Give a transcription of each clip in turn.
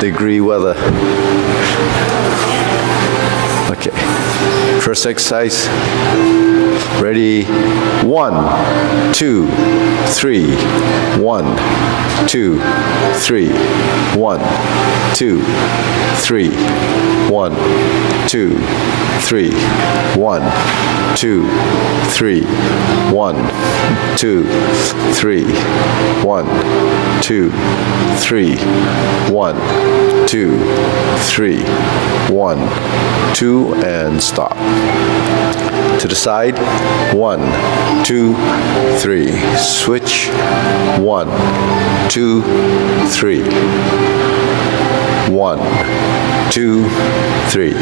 degree weather. Okay, first exercise. Ready? 1, 2, 3. 1, 2, 3. 1, 2, 3. 1, 2, 3. 1, 2, 3. 1, 2, 3. 1, 2, 3. 1, 2, 3. 1, 2, and stop. To the side. 1, 2, 3. Switch. 1, 2, 3. 1, 2, 3.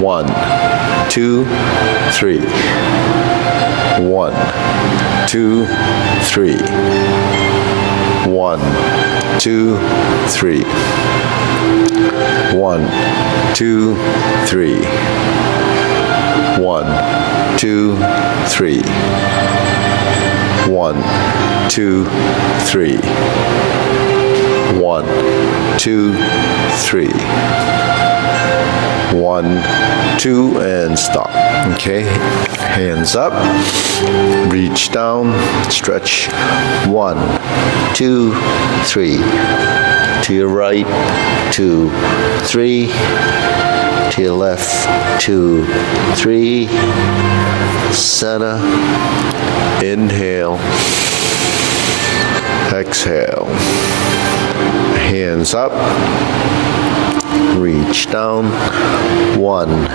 1, 2, 3. 1, 2, 3. 1, 2, 3. 1, 2, 3. 1, 2, 3. 1, 2, 3. 1, 2, 3. 1, 2, and stop. Okay, hands up, reach down, stretch. 1, 2, 3. To your right, 2, 3. To your left, 2, 3. Center. Inhale. Exhale. Hands up. Reach down. 1,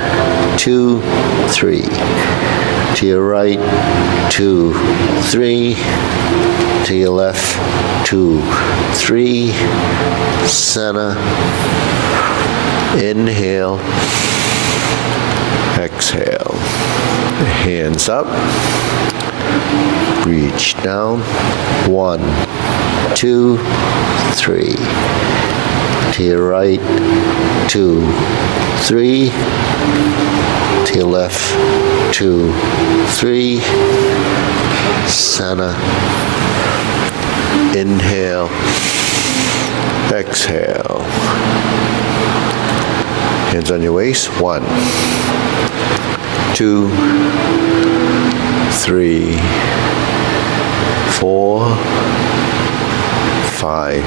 2, 3. To your right, 2, 3. To your left, 2, 3. Center. Inhale. Exhale. Hands up. Reach down. 1, 2, 3. To your right, 2, 3. To your left, 2, 3. Center. Inhale. Exhale. Hands on your waist. 1, 2, 3, 4, 5,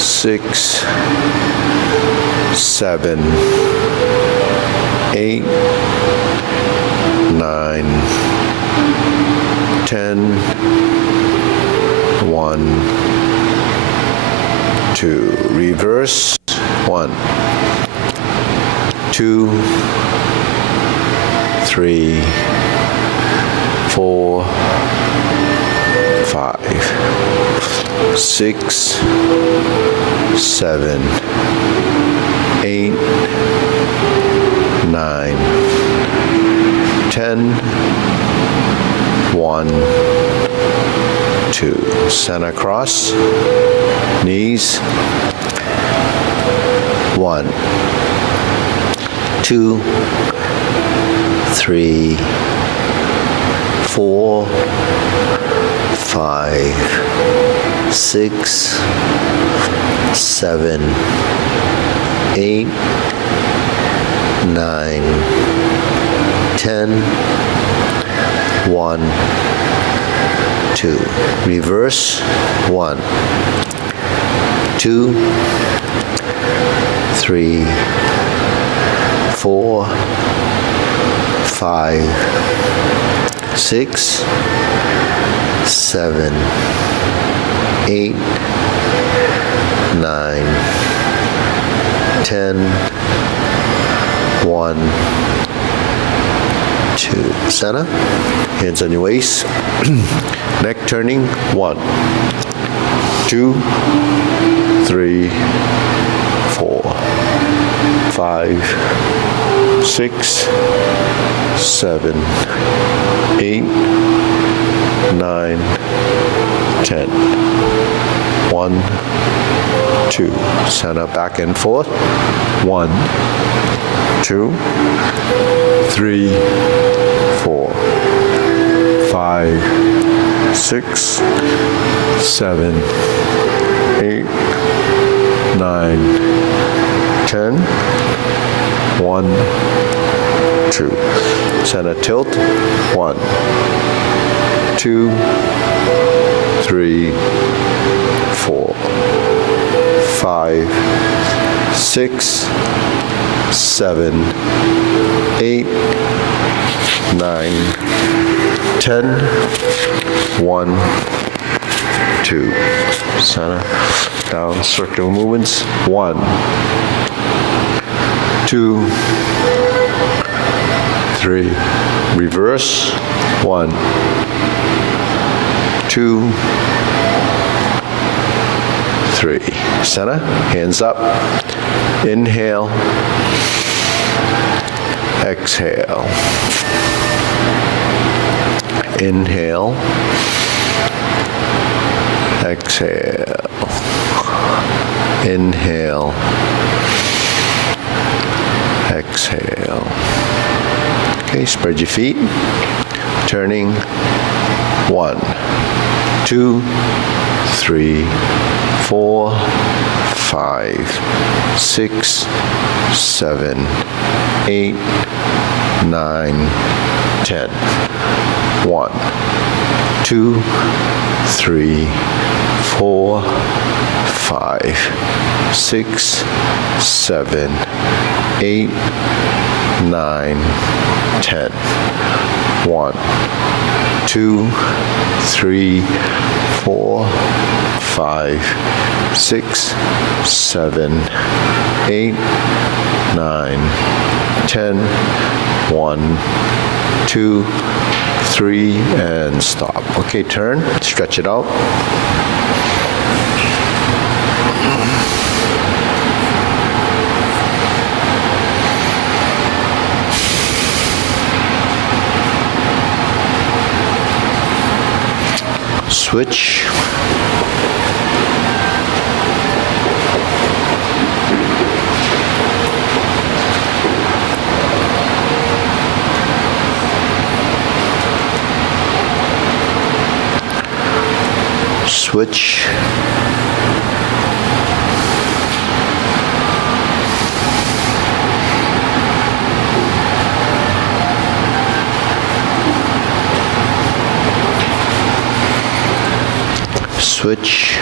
6, 7, 8, 9, 10, 1, 2. Reverse. 1, 2, 3, 4, 5, 6, 7, 8, 9, 10, 1, 2. Center cross. Knees. 1, 2, 3, 4, 5, 6, 7, 8, 9, 10, 1, 2. Reverse. 1, 2, 3, 4, 5, 6, 7, 8, 9, 10, 1, 2. Center. Hands on your waist. Neck turning. 1, 2, 3, 4, 5, 6, 7, 8, 9, 10. 1, 2. Center back and forth. 1, 2, 3, 4, 5, 6, 7, 9, 10. 1, 2. Center tilt. 1, 2, 3, 4, 5, 6, 7, 8, 9, 10. 1, 2. Center. Down. Circular movements. 1, 2, 3. Reverse. 1, 2, 3. Center. Hands up. Inhale. Exhale. Inhale. Exhale. Inhale. Exhale. Okay, spread your feet. Turning. 1, 2, 3, 4, 5, 6, 7, 8, 9, 10. 1, 2, 3, 4, 5, 6, 7, 8, 9, 10. 1, 2, 3, 4, 5, 6, 7, 8, 9, 10. 1, 2, 3, and stop. Okay, turn, stretch it out. Switch. Switch. Switch.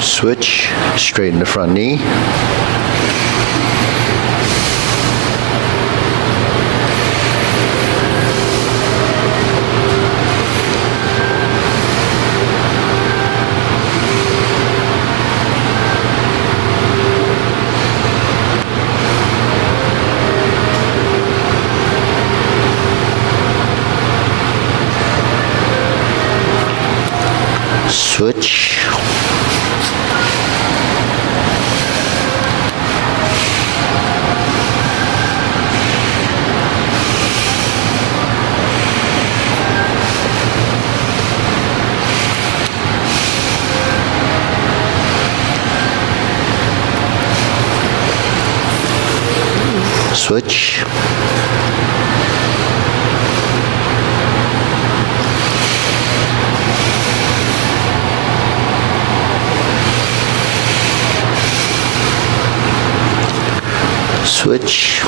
Switch, straighten the front knee. Switch. Switch. Switch.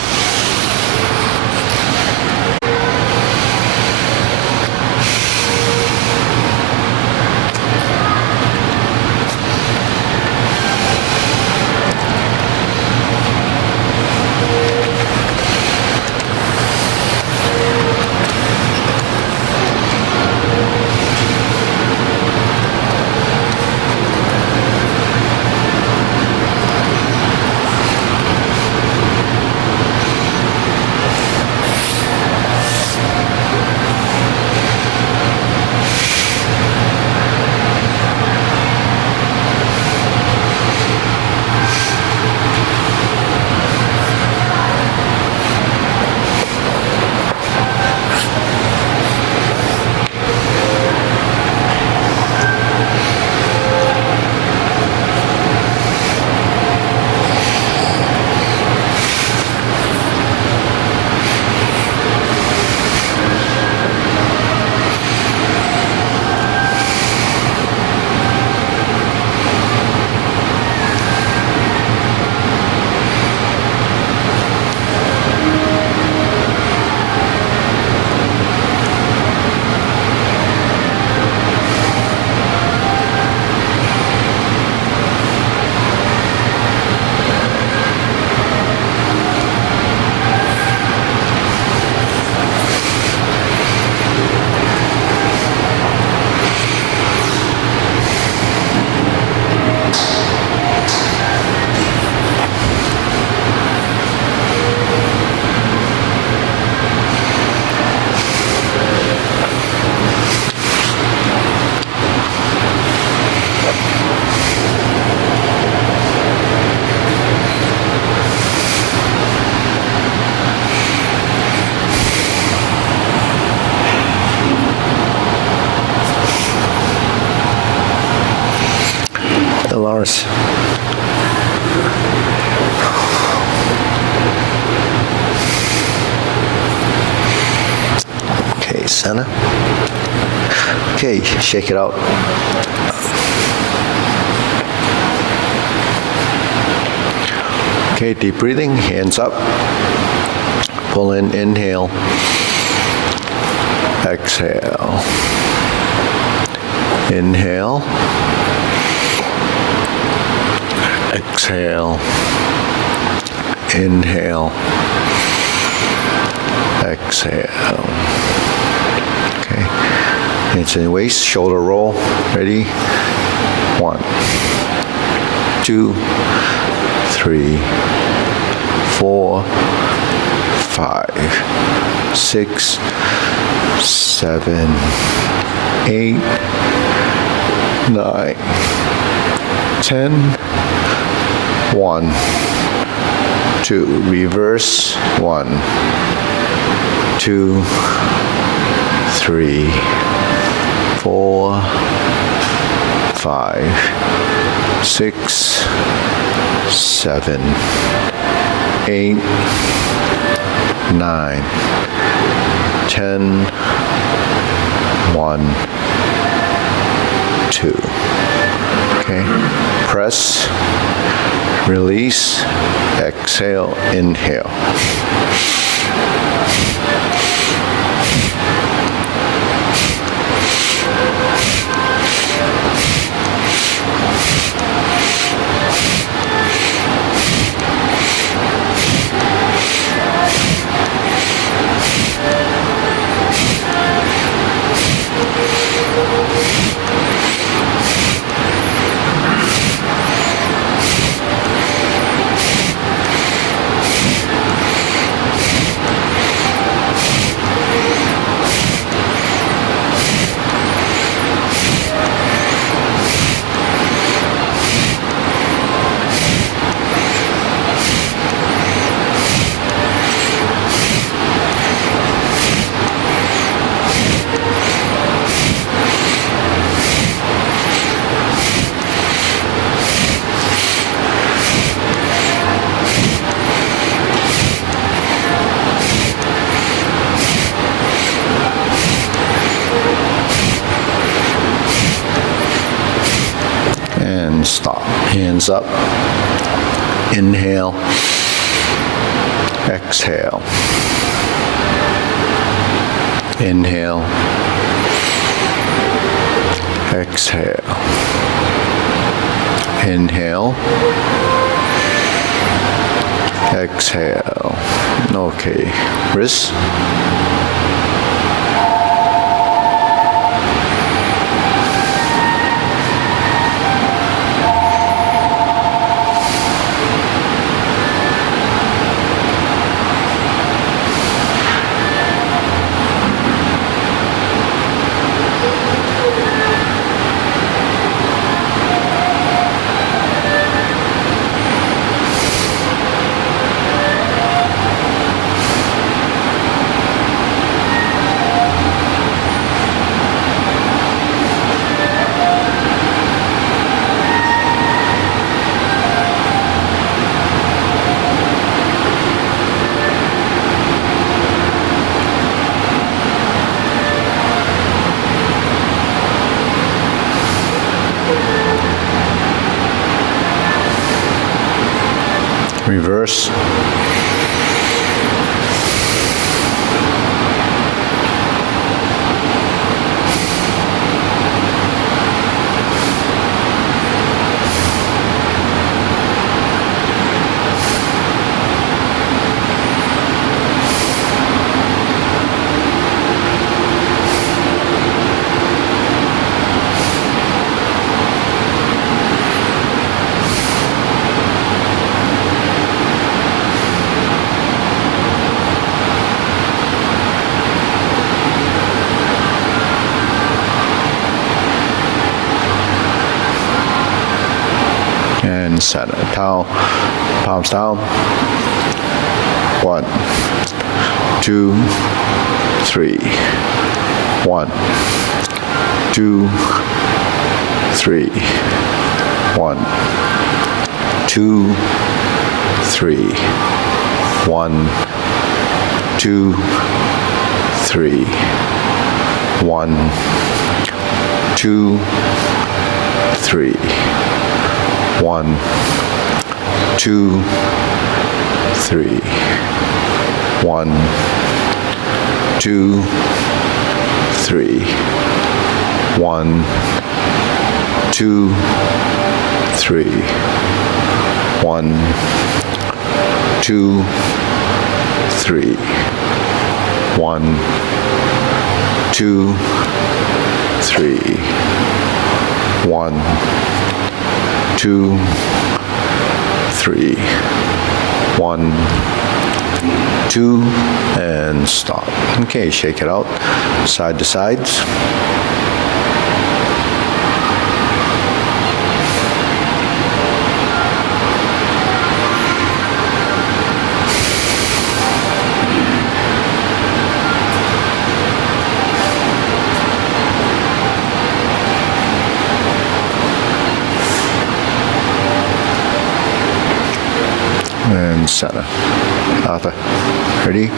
Dolores. Okay, center. Okay, shake it out. Okay, deep breathing, hands up. Pull in, inhale. Exhale. Inhale. Exhale. Inhale. Exhale. Okay. Hands in waist, shoulder roll. Ready? 1, 2, 3, 4, 5, 6, 7, 8, 9, 10. 1, 2. Reverse. 1, 2, 3, 4, 5, 6, 7, 8, 9, 10, 1, 2. Okay. Press, release, exhale, inhale. And stop. Hands up. Inhale. Exhale. Inhale. Exhale. Inhale. Exhale. Okay. Wrist. Reverse. And center. Towel, palms down. 1, 2, 3. 1, 2, 3, 1, 2, 3. 1, 2, 3. 1, 2, 3. 1, 2, 3. 1, 2, 3. 1, 2, 3. 1, 2, 3. 1, 2, 3. 1, 2, 3. 1, 2, and stop. Okay, shake it out, side to sides. And center. Arthur, ready?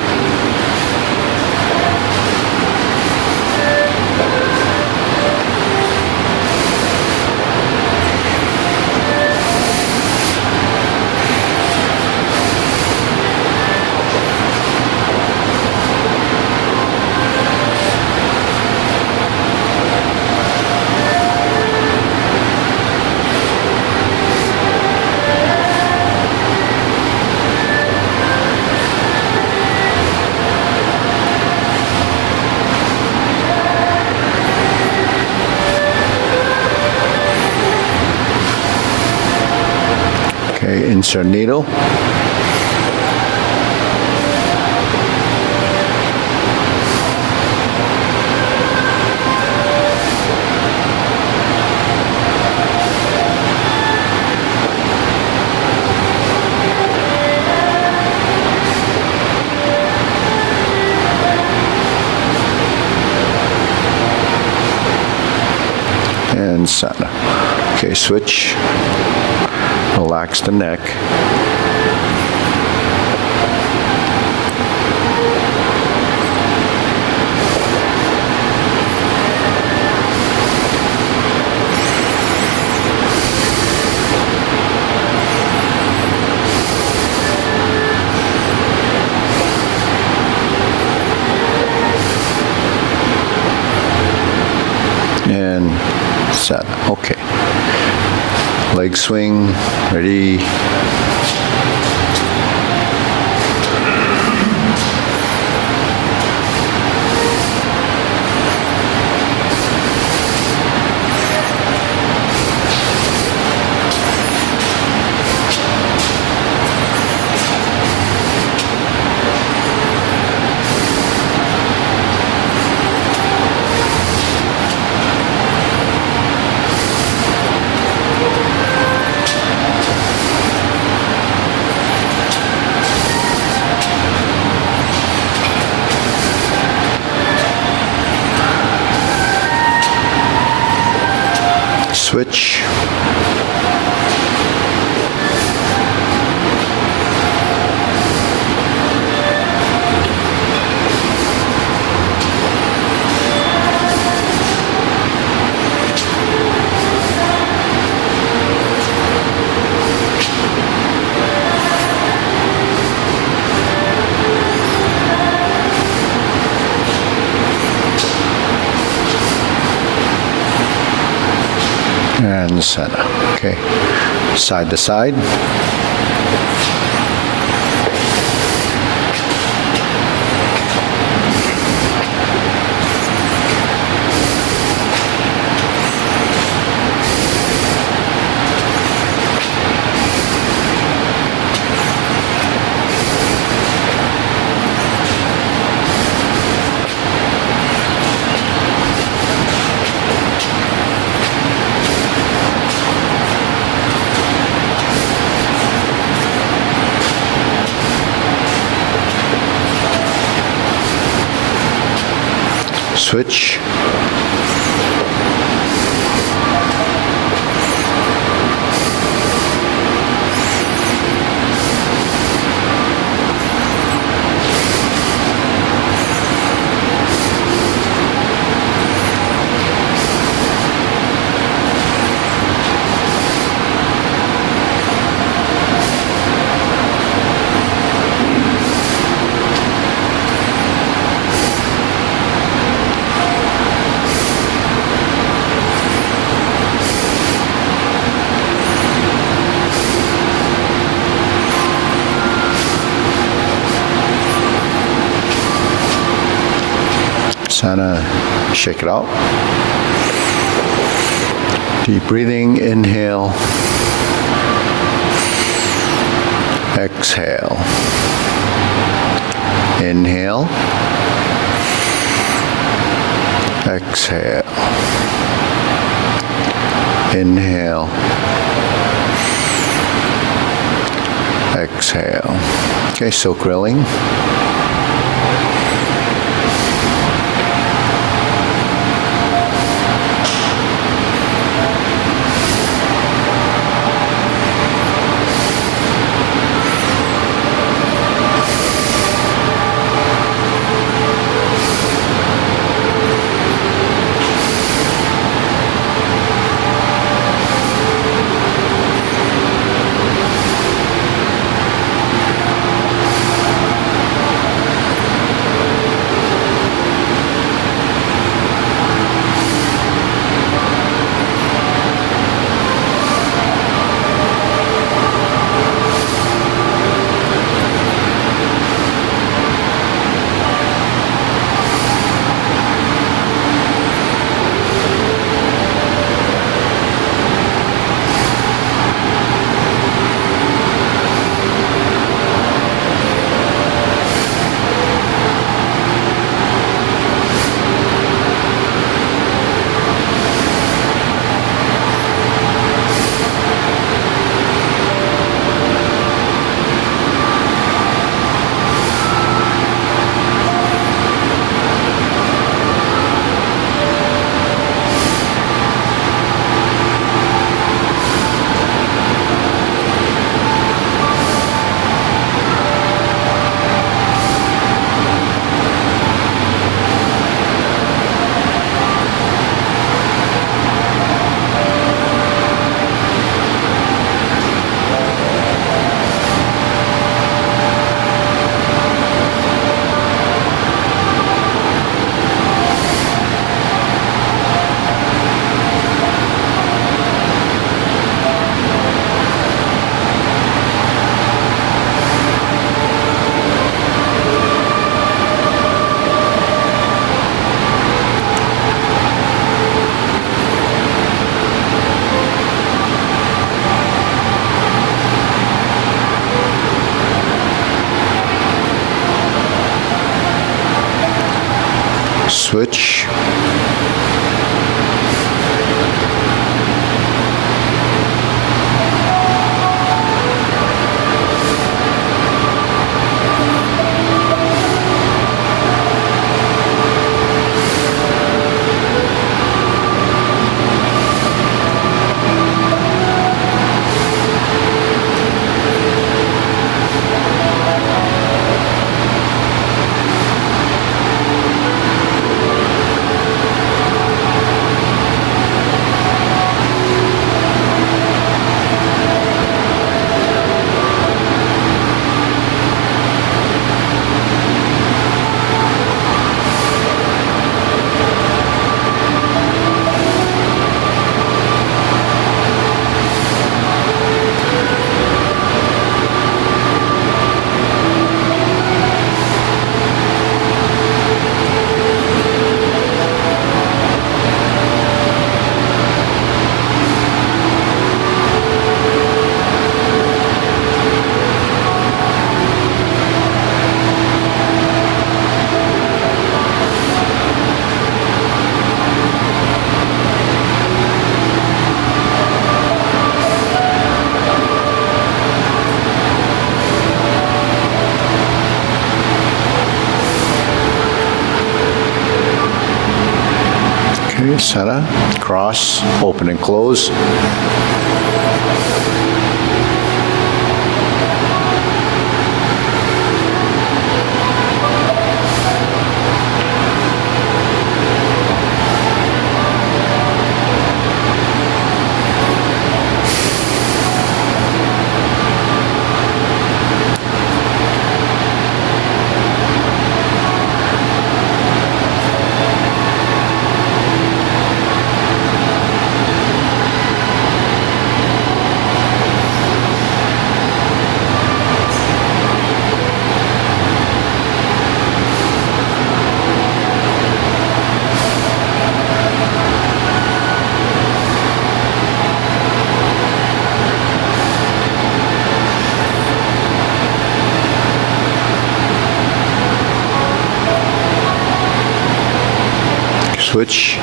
Okay, insert needle. And center. Okay, switch. Relax the neck. And set. Okay. Leg swing, ready. Switch. And center. Okay, side to side. Switch. Sana, shake it out. Deep breathing, inhale. Exhale. Inhale. Exhale. Inhale. Exhale. Okay, so grilling. Switch. Okay, Sana, cross, open and close. twitch.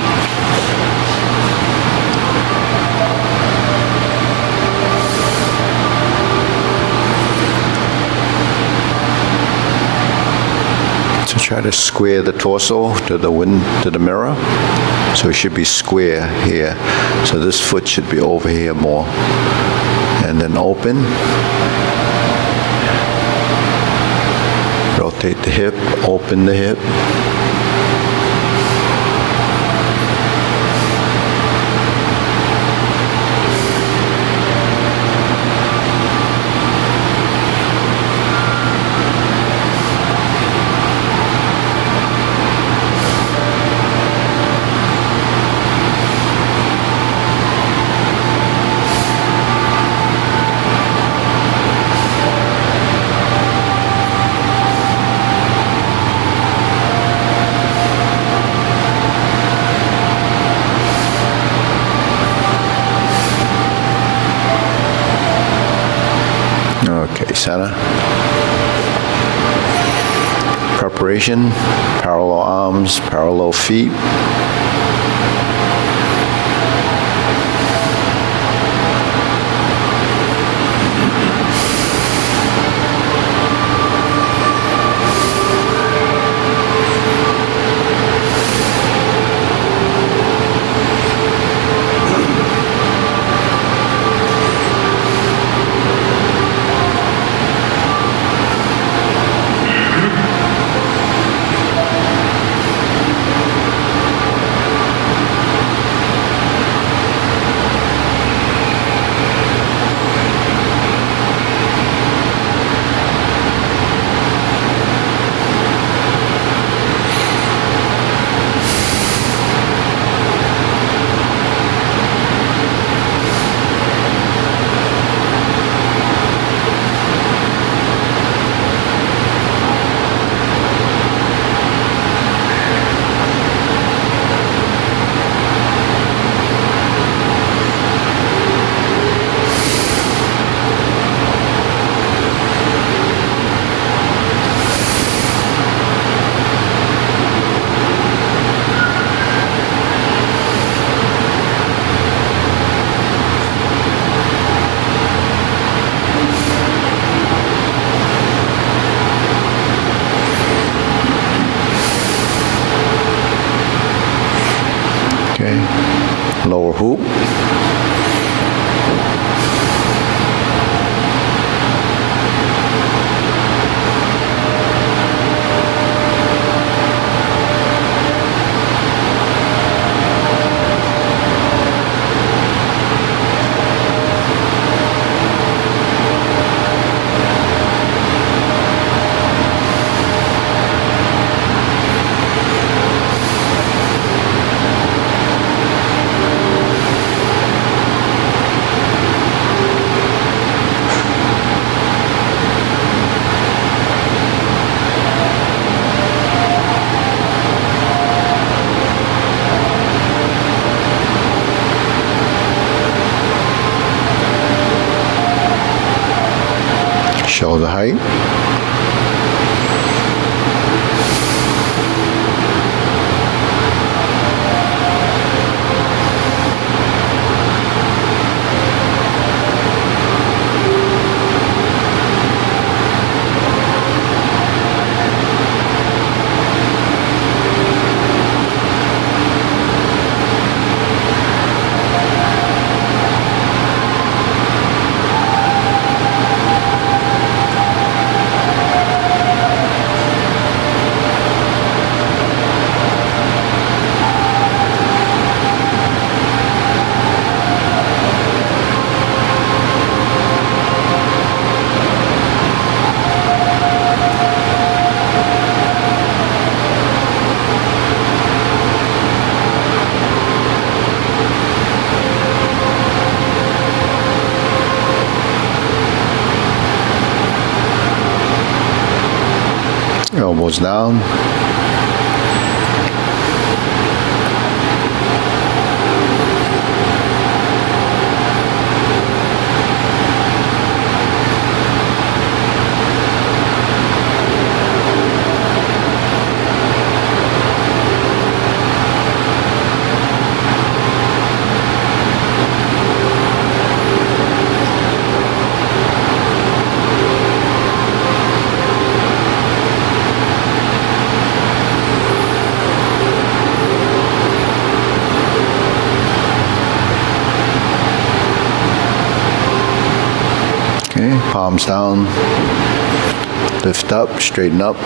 So try to square the torso to the mirror. So it should be square here. So this foot should be over here more. And then open. Rotate the hip, open the hip. Okay, center. Preparation, parallel arms, parallel feet. Okay, lower hoop. Shoulder height. Elbows down. Okay, palms down, lift up, straighten up.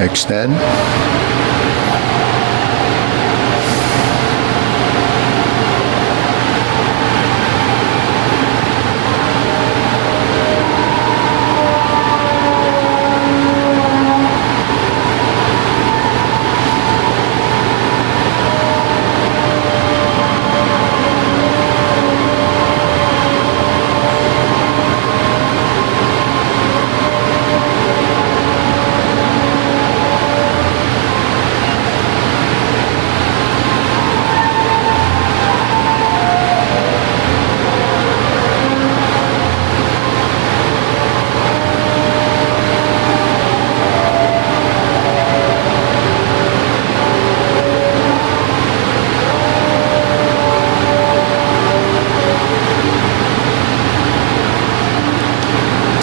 Extend.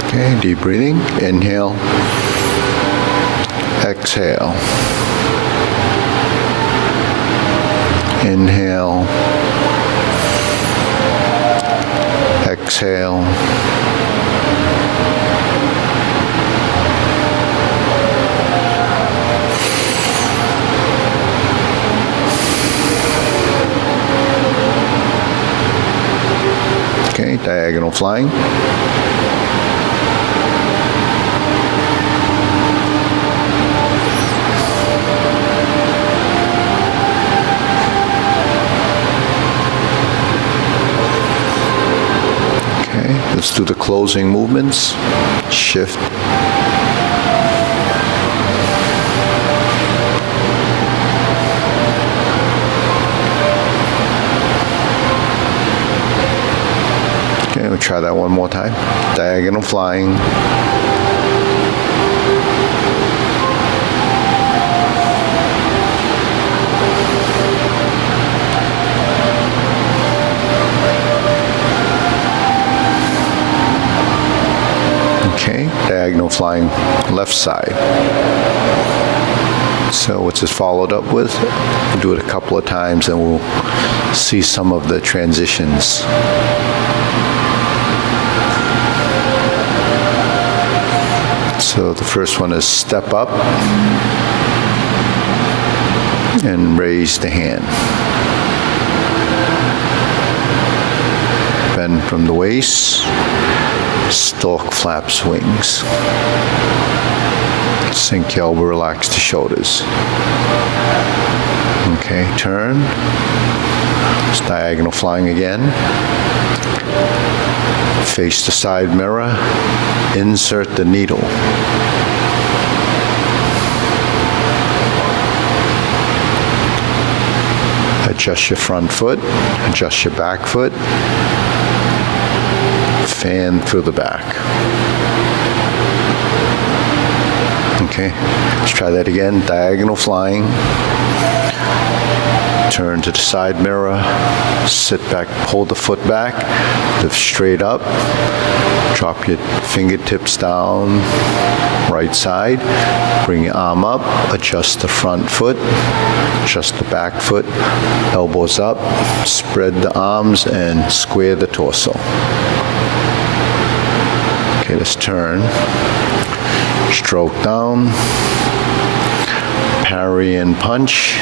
Okay, deep breathing. Inhale. Exhale. Inhale. Exhale. Okay, diagonal flying. Let's do the closing movements. Shift. Okay, we'll try that one more time. Diagonal flying. Okay, diagonal flying left side. So what's this followed up with? We'll do it a couple of times and we'll see some of the transitions. So the first one is step up and raise the hand. Bend from the waist. Stalk flaps wings. Sink your elbow, relax the shoulders. Okay, turn. It's diagonal flying again. Face the side mirror. Insert the needle. Adjust your front foot. Adjust your back foot. Fan through the back. Okay, let's try that again. Diagonal flying. Turn to the side mirror. Sit back, pull the foot back. Lift straight up. Drop your fingertips down. Right side. Bring your arm up. Adjust the front foot. Adjust the back foot. Elbows up. Spread the arms and square the torso. Okay, let's turn. Stroke down. Parry and punch.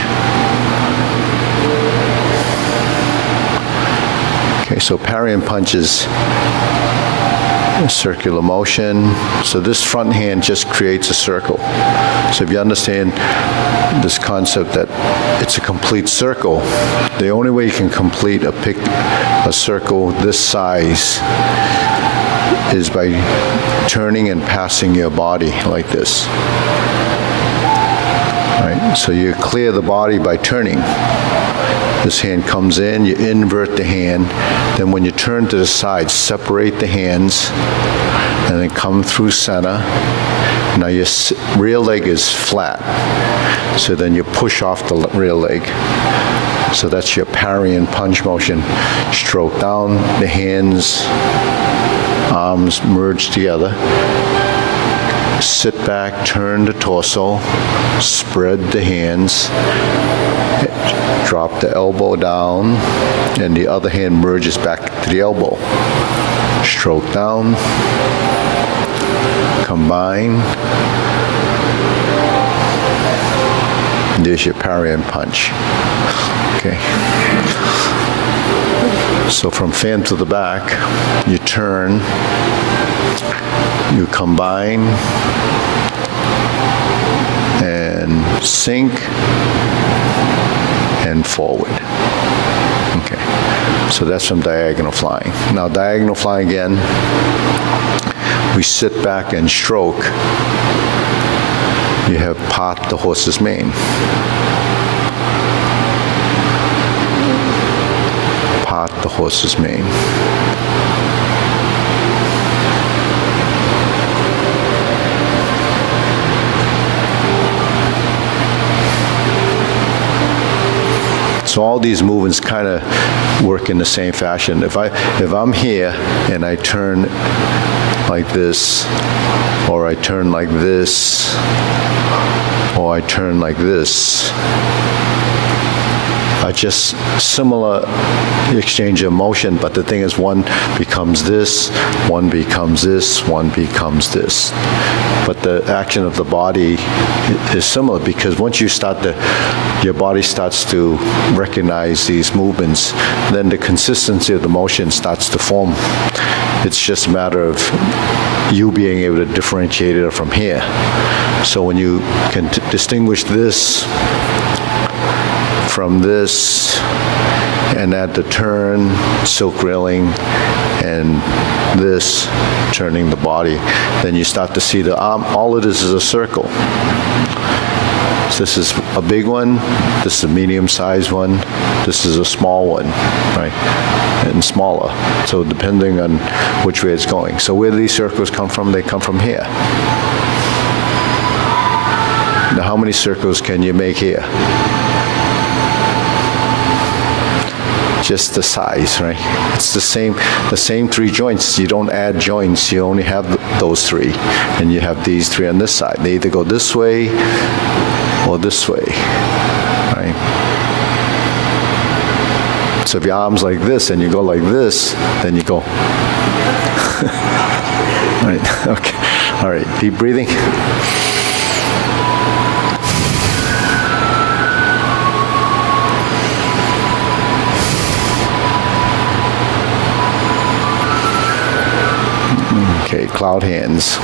Okay, so parry and punch is a circular motion. So this front hand just creates a circle. So if you understand this concept that it's a complete circle, the only way you can complete a circle this size is by turning and passing your body like this. Right? So you clear the body by turning. This hand comes in, you invert the hand. Then when you turn to the side, separate the hands, and then come through center. Now your rear leg is flat, so then you push off the rear leg. So that's your parry and punch motion. Stroke down, the hands, arms merge together. Sit back, turn the torso, spread the hands, drop the elbow down, and the other hand merges back to the elbow. Stroke down, combine. There's your parry and punch. Okay. So from fan to the back, you turn, you combine, and sink, and forward. Okay. So that's from diagonal flying. Now diagonal flying again, we sit back and stroke. You have part the horse's mane. Part the horse's mane. So all these movements kind of work in the same fashion. If I'm here and I turn like this, or I turn like this, or I turn like this, just similar exchange of motion, but the thing is one becomes this, one becomes this, one becomes this. But the action of the body is similar, because once you start your body starts to recognize these movements, then the consistency of the motion starts to form. It's just a matter of you being able to differentiate it from here. So when you can distinguish this from this, and add the turn, silk railing, and this, turning the body, then you start to see the arm. All it is a circle. So this is a big one, this is a medium-sized one, this is a small one, right? And smaller. So depending on which way it's going. So where do these circles come from? They come from here. Now how many circles can you make here? Just the size, right? It's the same three joints. You don't add joints, you only have those three. And you have these three on this side. They either go this way or this way, right? So if your arm's like this and you go like this, then you go. Right, okay. All right, deep breathing. Okay, cloud hands.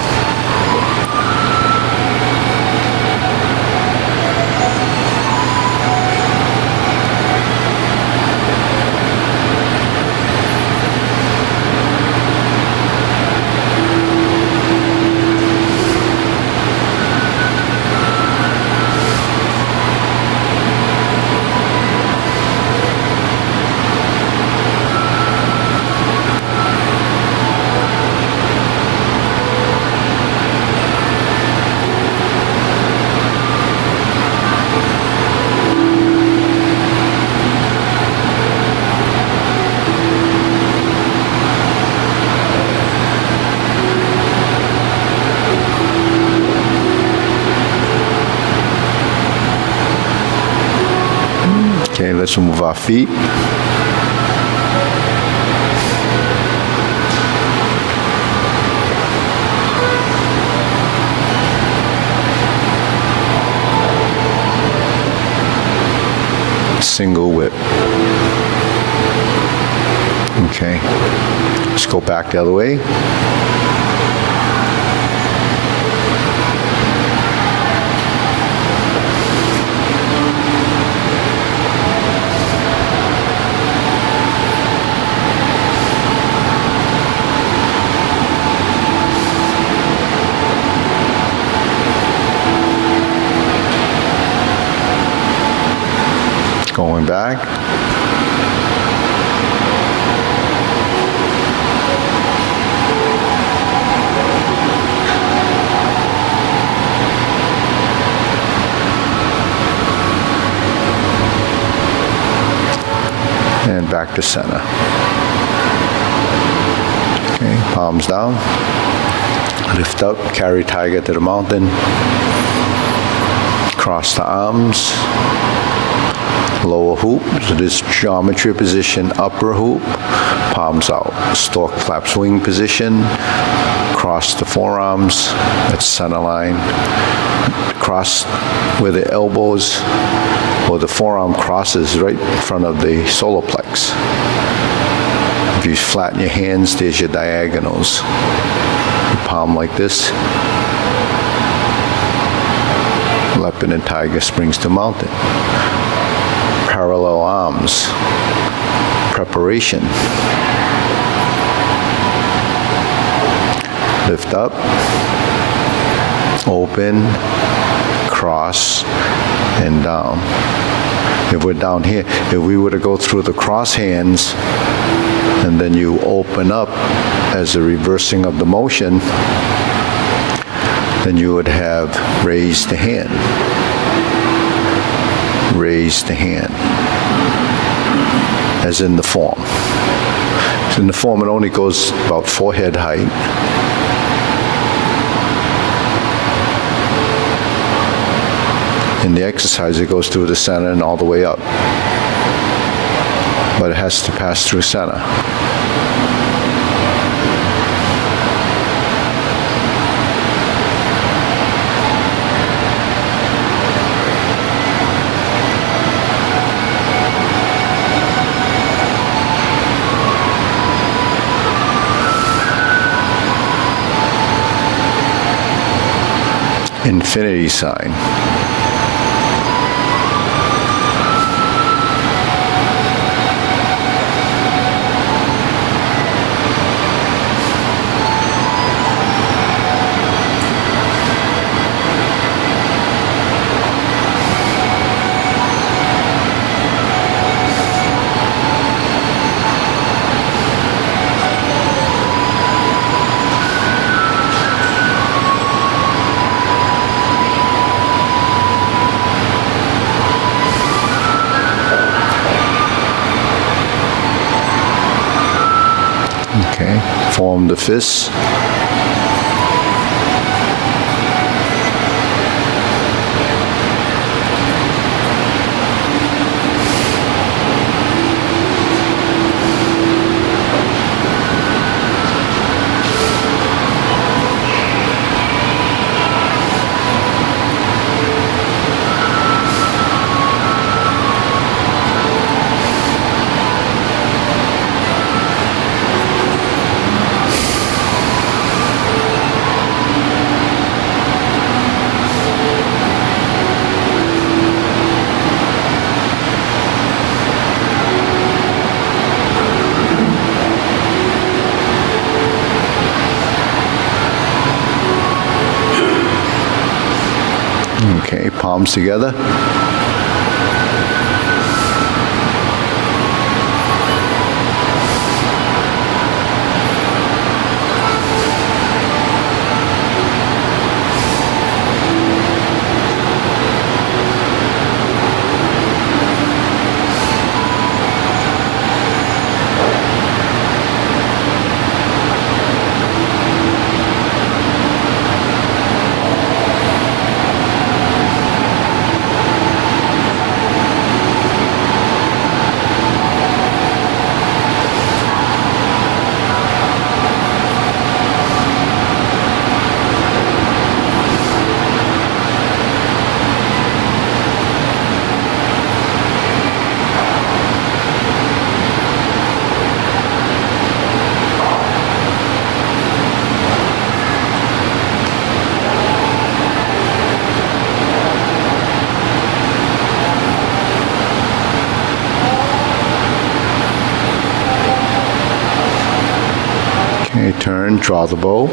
Okay, let's move our feet. Single whip. Okay, let's go back the other way. Going back. back to center. Okay, palms down. Lift up, carry tiger to the mountain. Cross the arms. Lower hoop, so this geometry position, upper hoop, palms out. Stork flaps wing position. Cross the forearms at center line. Cross where the elbows or the forearm crosses right in front of the solar plex. If you flatten your hands, there's your diagonals. Your palm like this. Leopard and tiger springs to mountain. Parallel arms. Preparation. Lift up. Open. Cross. And down. If we're down here, if we were to go through the cross hands, and then you open up as a reversing of the motion, then you would have raised the hand. Raise the hand. As in the form. So in the form, it only goes about forehead height. In the exercise, it goes through the center and all the way up. But it has to pass through center. Infinity sign. Okay, form the fists. Okay, palms together. Okay, turn, draw the bow.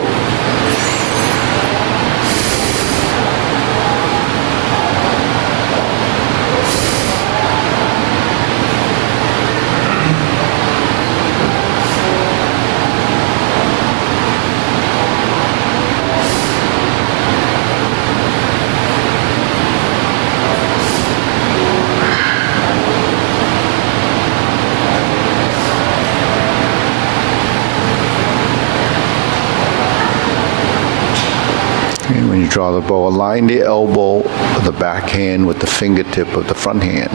And when you draw the bow, align the elbow of the back hand with the fingertip of the front hand.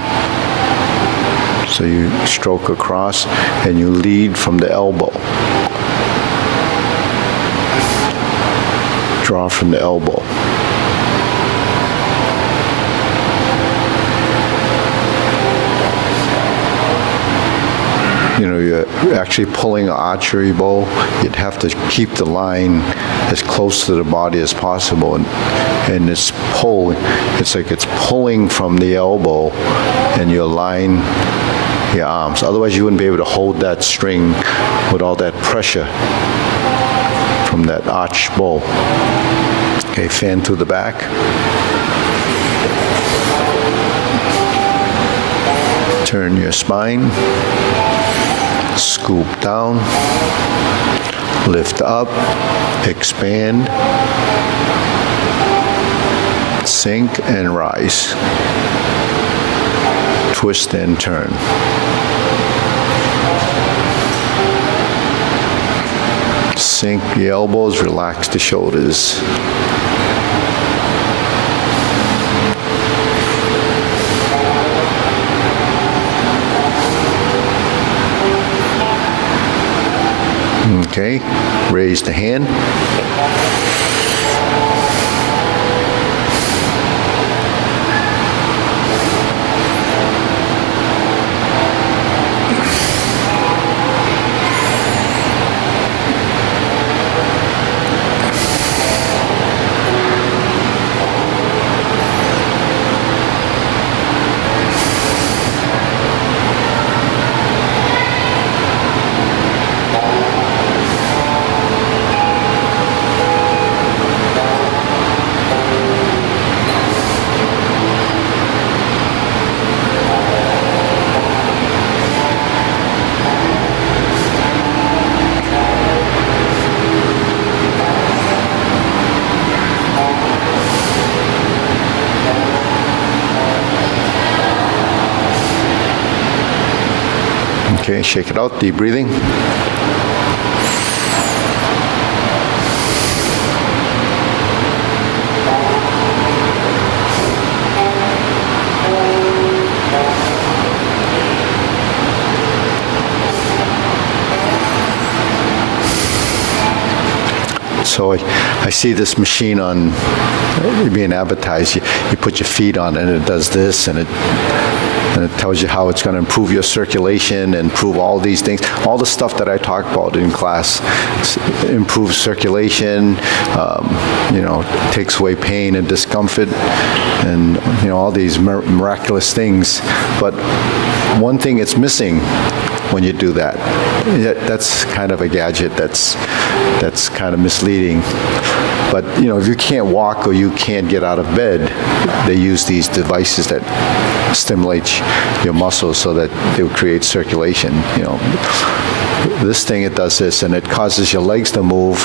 So you stroke across and you lead from the elbow. Draw from the elbow. You know, you're actually pulling an archery bow, you'd have to keep the line as close to the body as possible. And it's pull, it's like it's pulling from the elbow and you align your arms. Otherwise, you wouldn't be able to hold that string with all that pressure from that arched bow. Okay, fan to the back. Turn your spine. Scoop down, lift up, expand, sink and rise. Twist and turn. Sink the elbows, relax the shoulders. Okay, raise the hand. Okay, shake it out, deep breathing. So I see this machine on being advertised. You put your feet on it and it does this and it tells you how it's going to improve your circulation and improve all these things. All the stuff that I talk about in class improves circulation, takes away pain and discomfort and, all these miraculous things. But one thing it's missing when you do that, that's kind of a gadget that's kind of misleading. But, if you can't walk or you can't get out of bed, they use these devices that stimulate your muscles so that they will create circulation. This thing, it does this, and it causes your legs to move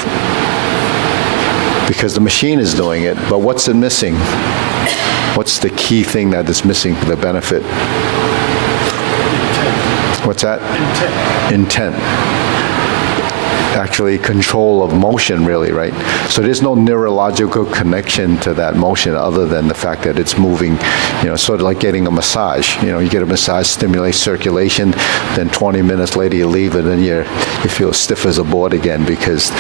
because the machine is doing it. But what's it missing? What's the key thing that is missing for the benefit? What's that? Intent. Actually control of motion, really, right? So there's no neurological connection to that motion other than the fact that it's moving, sort of like getting a massage. You get a massage, stimulates circulation, then 20 minutes later you leave it and you feel stiff as a board again because,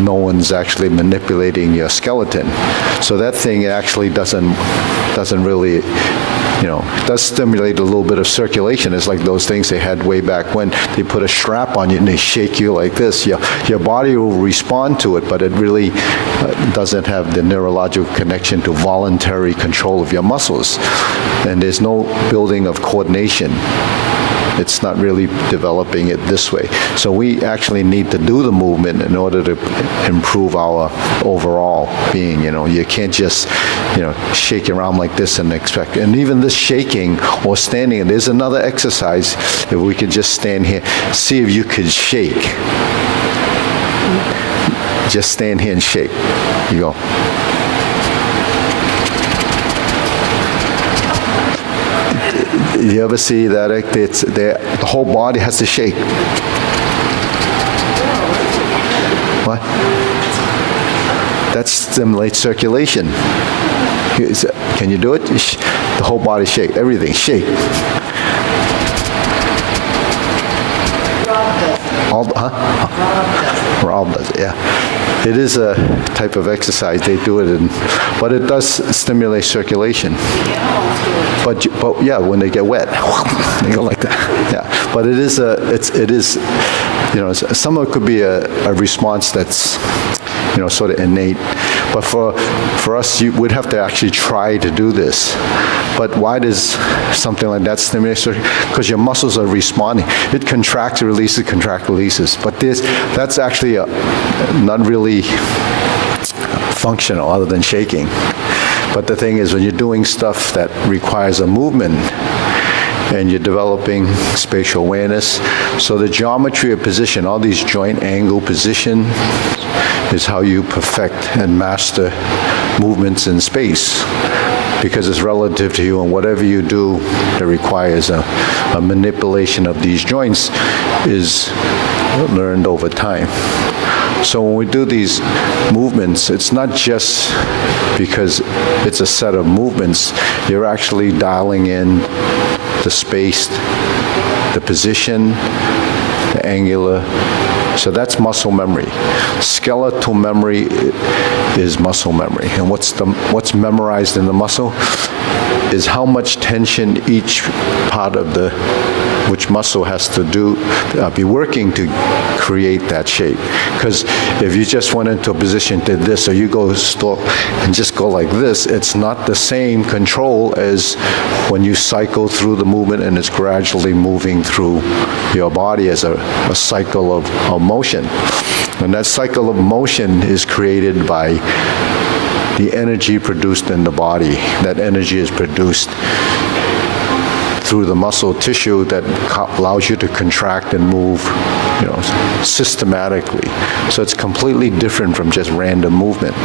no one's actually manipulating your skeleton. So that thing actually doesn't really, it does stimulate a little bit of circulation. It's like those things they had way back when. They put a strap on you and they shake you like this. Your body will respond to it, but it really doesn't have the neurological connection to voluntary control of your muscles. And there's no building of coordination. It's not really developing it this way. So we actually need to do the movement in order to improve our overall being. You can't just, shake around like this and expect. And even this shaking or standing, there's another exercise. If we could just stand here, see if you could shake. Just stand here and shake. You go. You ever see that? The whole body has to shake. What? That stimulates circulation. Can you do it? The whole body shake, everything shake. Rob does it, yeah. It is a type of exercise. They do it, but it does stimulate circulation. But yeah, when they get wet, they go like that. Yeah, but it is some of it could be a response that's sort of innate. But for us, you would have to actually try to do this. But why does something like that stimulate circulation? Because your muscles are responding. It contracts, releases, contracts, releases. But that's actually not really functional other than shaking. But the thing is, when you're doing stuff that requires a movement, and you're developing spatial awareness, so the geometry of position, all these joint angle position, is how you perfect and master movements in space, because it's relative to you, and whatever you do that requires a manipulation of these joints is learned over time. So when we do these movements, it's not just because it's a set of movements, you're actually dialing in the space, the position, the angular. So that's muscle memory. Skeletal memory is muscle memory. And what's memorized in the muscle is how much tension each part of which muscle has to be working to create that shape. Because if you just went into a position, did this, or you go stop and just go like this, it's not the same control as when you cycle through the movement and it's gradually moving through your body as a cycle of motion. And that cycle of motion is created by the energy produced in the body. That energy is produced through the muscle tissue that allows you to contract and move, systematically. So it's completely different from just random movement.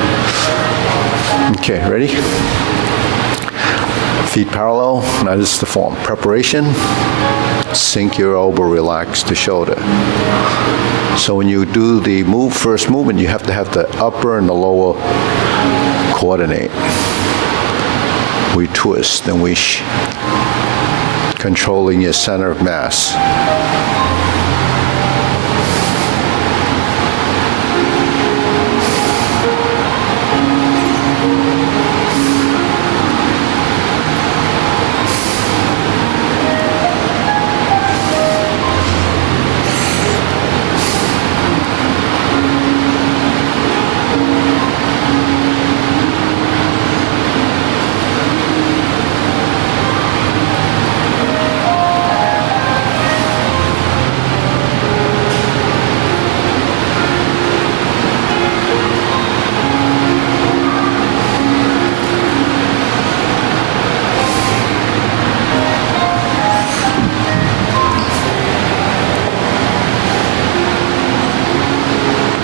Okay, ready? Feet parallel. Now this is the form. Preparation. Sink your elbow, relax the shoulder. So when you do the first movement, you have to have the upper and the lower coordinate. We twist and we controlling your center of mass.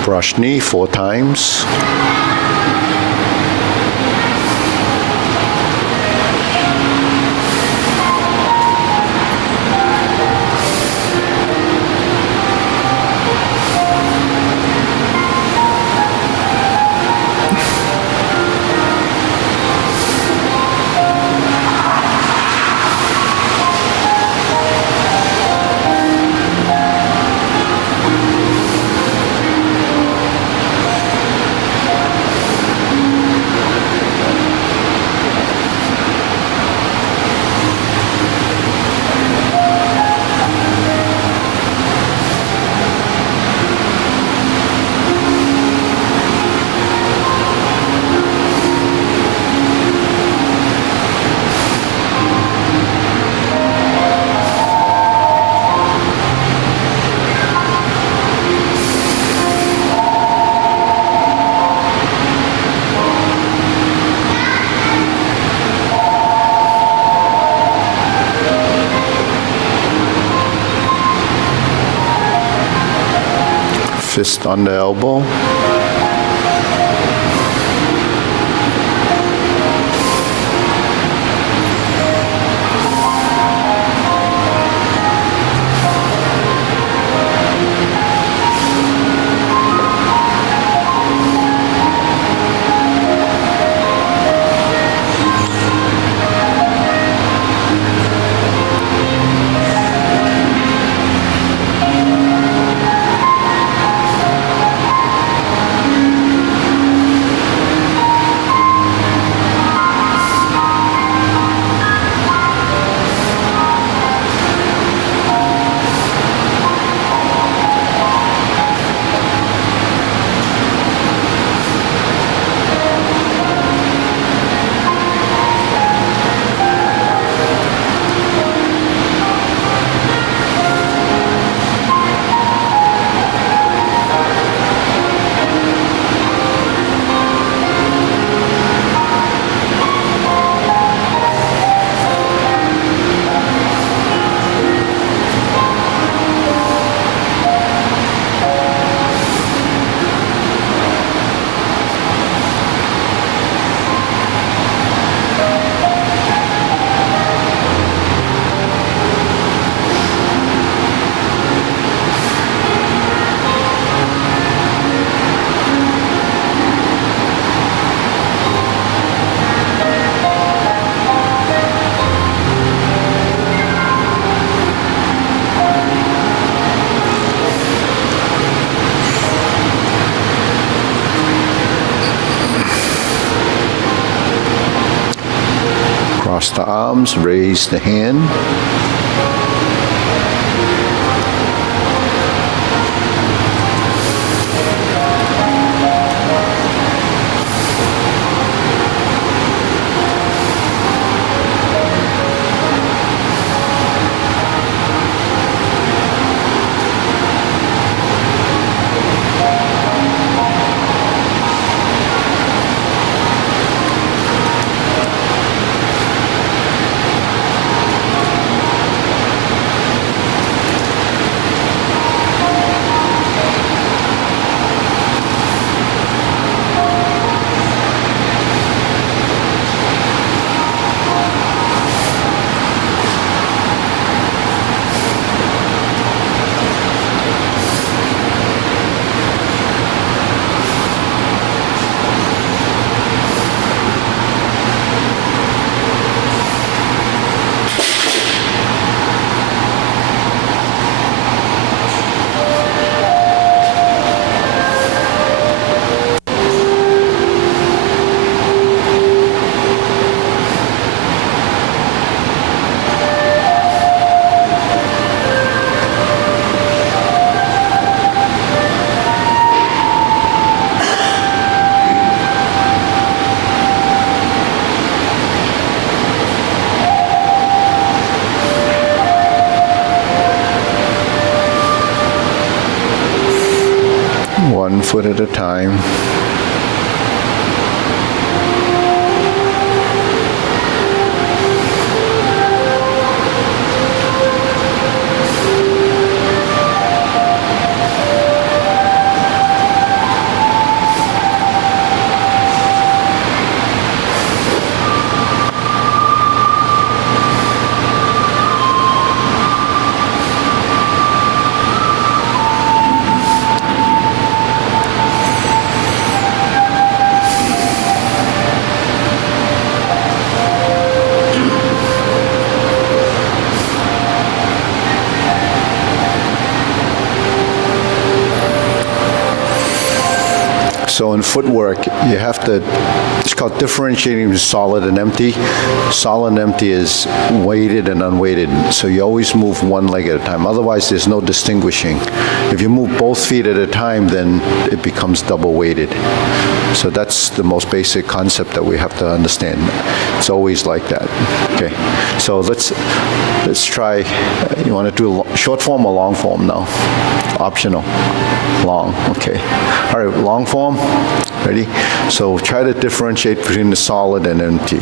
Brush knee 4 times. Fist on the elbow. Cross the arms, raise the hand. One foot at a time. So in footwork, you have to, it's called differentiating between solid and empty. Solid and empty is weighted and unweighted. So you always move one leg at a time. Otherwise, there's no distinguishing. If you move both feet at a time, then it becomes double weighted. So that's the most basic concept that we have to understand. It's always like that. Okay. So let's try, you want to do short form or long form now? Optional. Long, okay. All right, long form, ready? So try to differentiate between the solid and empty.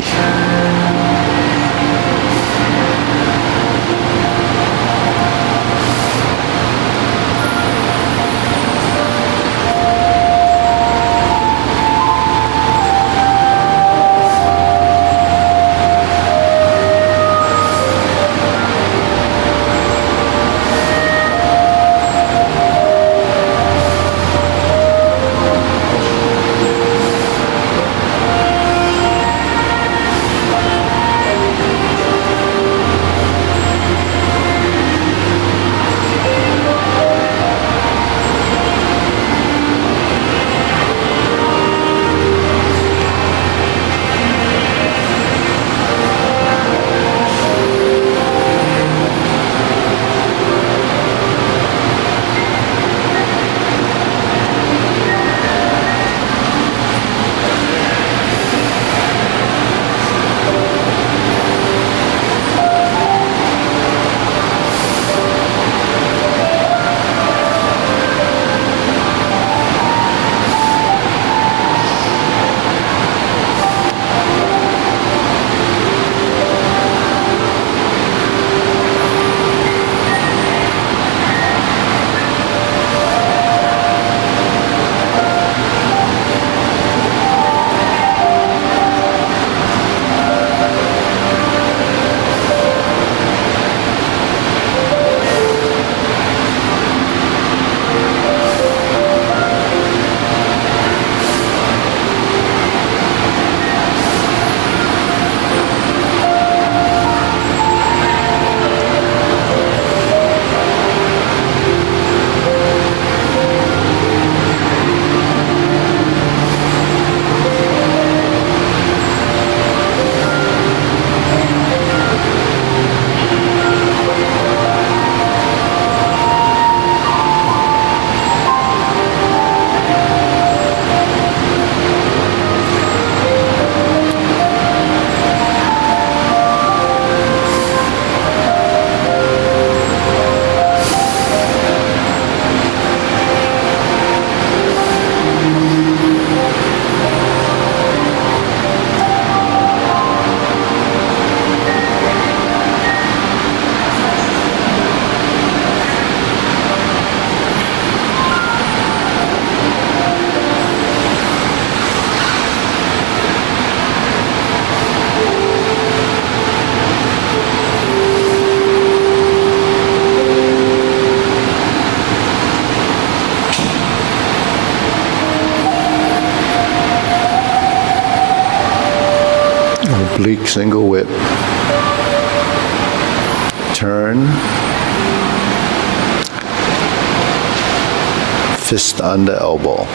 Oblique single whip. Turn. Fist under elbow.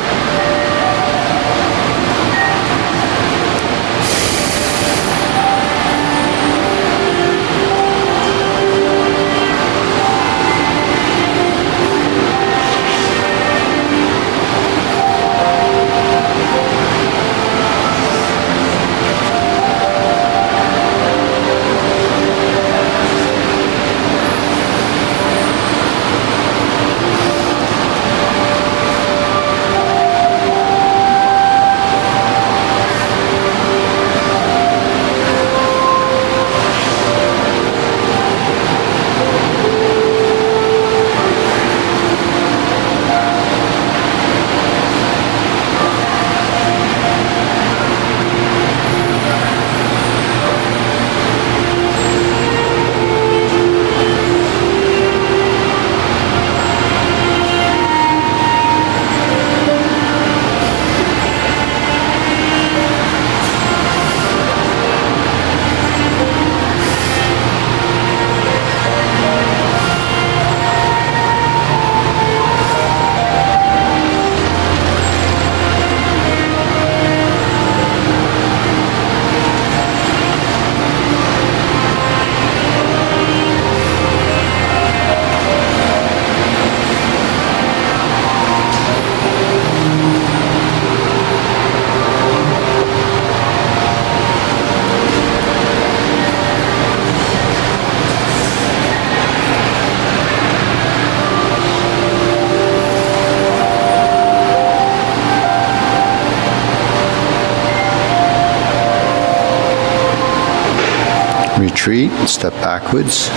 Retreat, step backwards,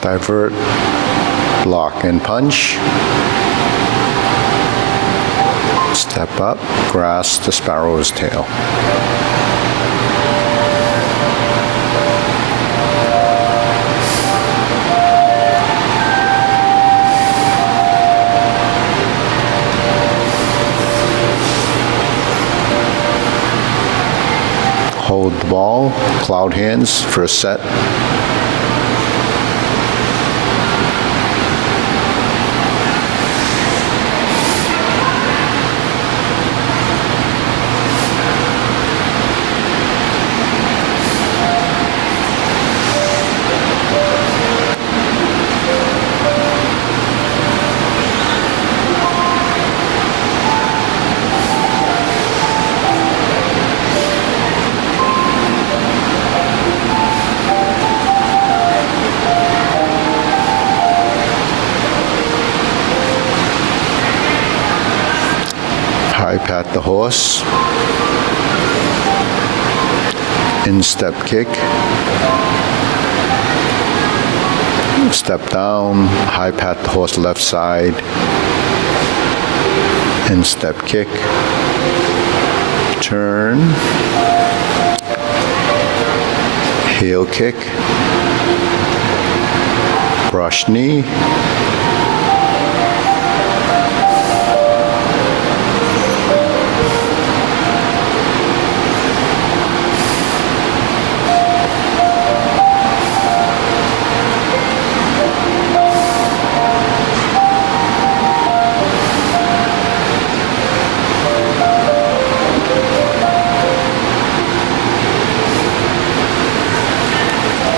divert, block and punch, step up, grasp the sparrow's tail. Hold the ball, cloud hands, first set. High pat the horse, instep kick, step down, high pat the horse left side, instep kick, turn, heel kick, brush knee,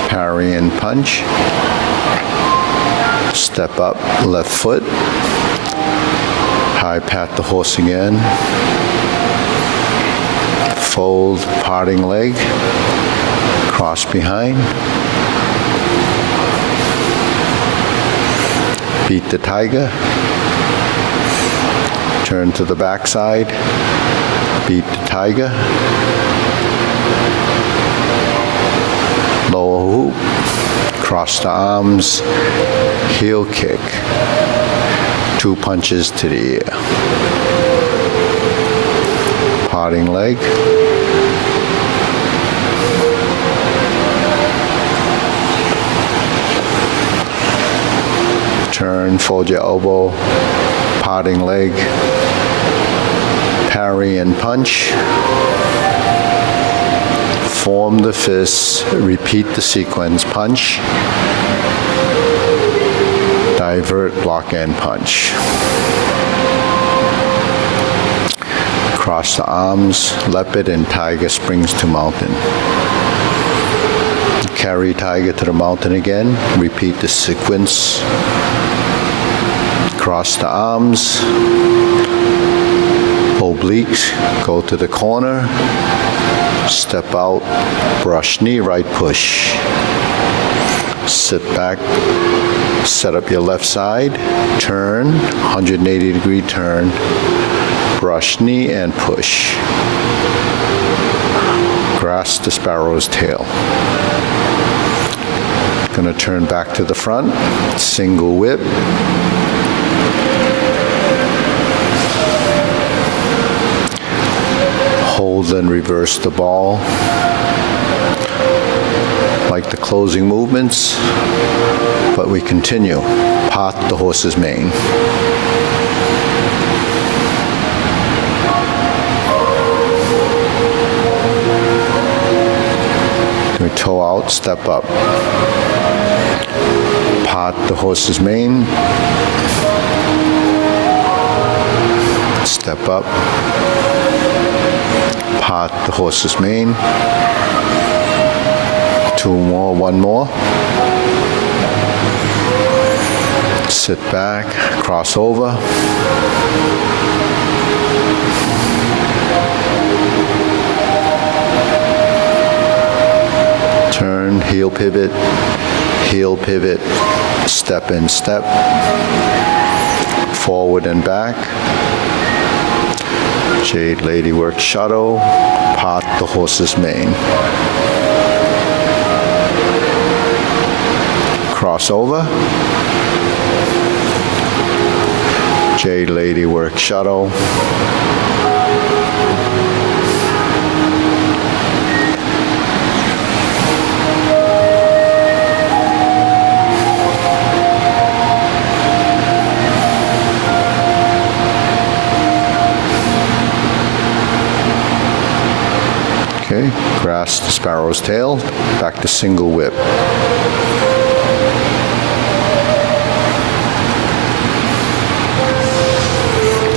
parry and punch, step up, left foot, high pat the horse again, fold, parting leg, cross behind, beat the tiger, turn to the backside, beat the tiger, lower hoop, cross the arms, heel kick, 2 punches to the ear, parting leg, turn, fold your elbow, parting leg, parry and punch, form the fists, repeat the sequence, punch, divert, block, and punch. Cross the arms, leopard and tiger springs to mountain. Carry tiger to the mountain again, repeat the sequence. Cross the arms, obliques, go to the corner, step out, brush knee, right push. Sit back, set up your left side, turn, 180-degree turn, brush knee and push. Grasp the sparrow's tail. Gonna turn back to the front, single whip. Hold and reverse the ball. Like the closing movements, but we continue. Part the horse's mane. Do a toe out, step up. Part the horse's mane. Step up. Part the horse's mane. Two more, one more. Sit back, cross over. Turn, heel pivot, step and step. Forward and back. Jade Lady work shuttle, part the horse's mane. Cross over. Jade Lady work shuttle. Okay, grasp the sparrow's tail, back to single whip.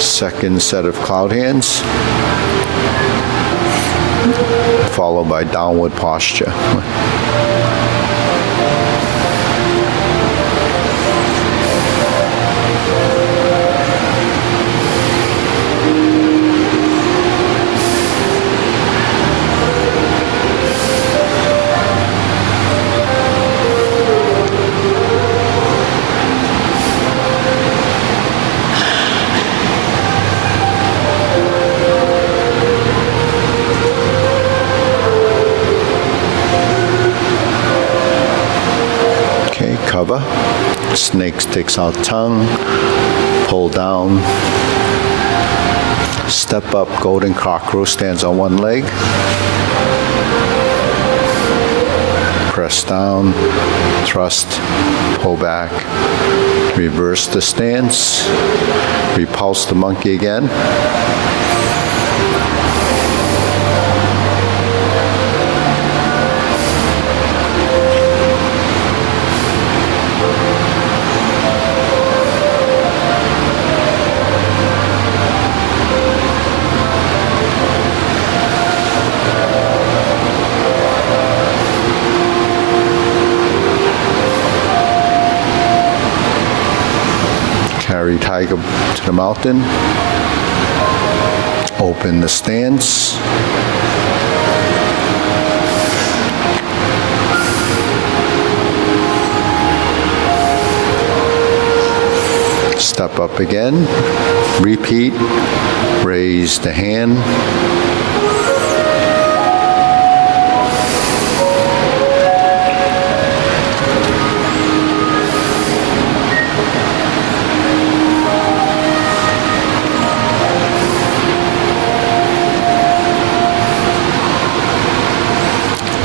Second set of cloud hands, followed by downward posture. Cover. Snake sticks out tongue. Pull down. Step up, golden cockroach stands on one leg. Press down, thrust, pull back. Reverse the stance. Repulse the monkey again. Carry tiger to the mountain. Open the stance. Step up again. Repeat. Raise the hand.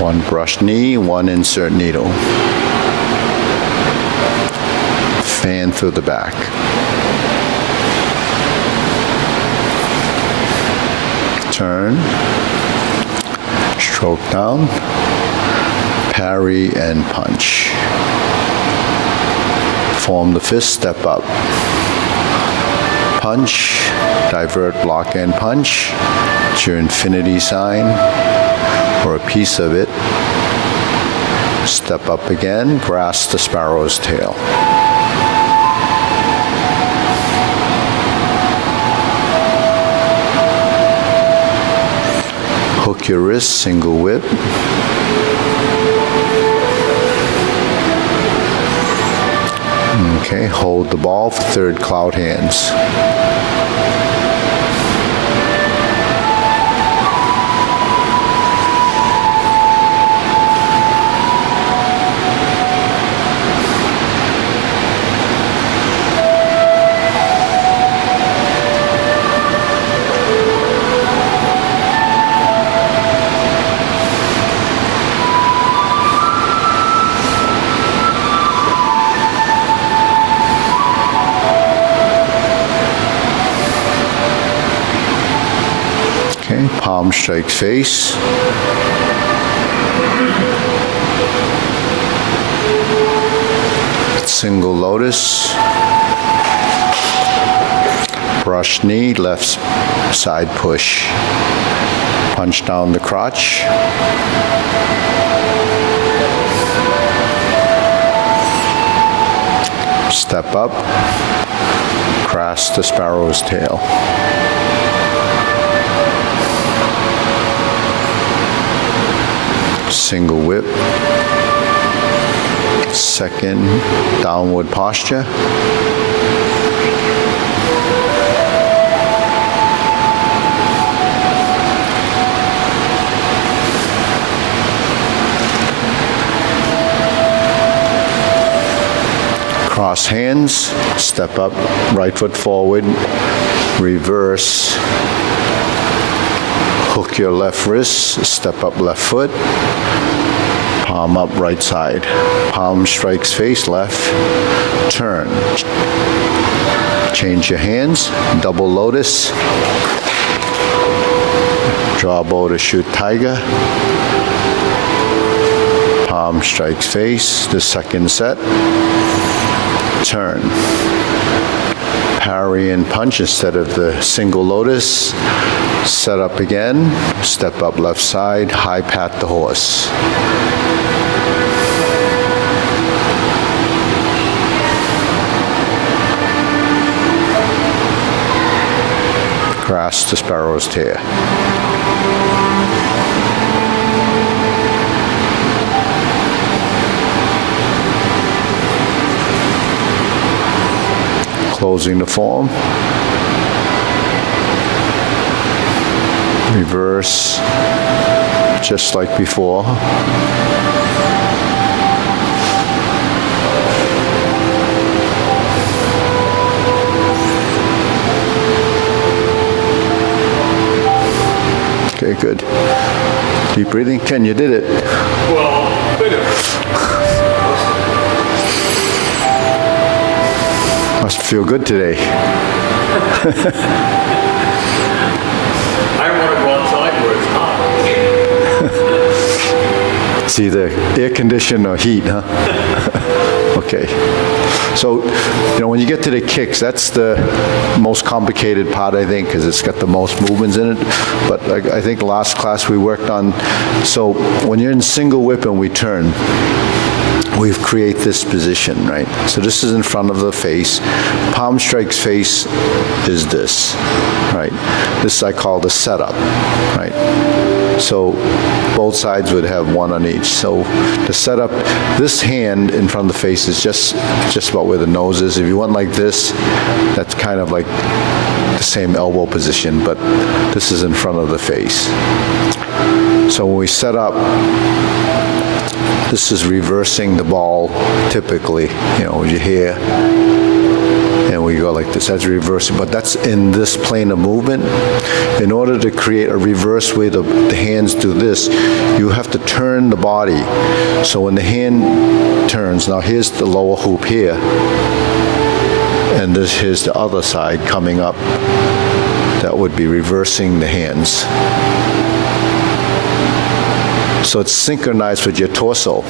One brush knee, one insert needle. Fan through the back. Turn. Stroke down, parry and punch. Form the fist, step up. Punch, divert, block, and punch. It's your infinity sign, or a piece of it. Step up again, grasp the sparrow's tail. Hook your wrist, single whip. Okay, hold the ball for third cloud hands. Okay, palm strikes face. Single lotus. Brush knee, left side push. Punch down the crotch. Step up. Grasp the sparrow's tail. Single whip. Second downward posture. Cross hands, step up, right foot forward, reverse. Hook your left wrist, step up left foot, palm up right side. Palm strikes face left, turn. Change your hands, double lotus. Draw bow to shoot tiger. Palm strikes face, the second set. Turn. Parry and punch instead of the single lotus. Set up again, step up left side, high pat the horse. Grasp the sparrow's tail. Closing the form. Reverse, just like before. Okay, good. Deep breathing. Ken, you did it. Well, wait a minute. Must feel good today. I want to go outside where it's hot. It's either air conditioned or heat, huh? Okay. So, when you get to the kicks, that's the most complicated part, I think, because it's got the most movements in it. But I think last class we worked on, so when you're in single whip and we turn, we create this position, right? So this is in front of the face. Palm strikes face is this, right? This I call the setup, right? So both sides would have one on each. So the setup, this hand in front of the face is just about where the nose is. If you went like this, that's kind of like the same elbow position, but this is in front of the face. So when we set up, this is reversing the ball typically, with your hair, and we go like this, that's reversing, but that's in this plane of movement. In order to create a reverse way the hands do this, you have to turn the body. So when the hand turns, now here's the lower hoop here, and here's the other side coming up. That would be reversing the hands. So it's synchronized with your torso.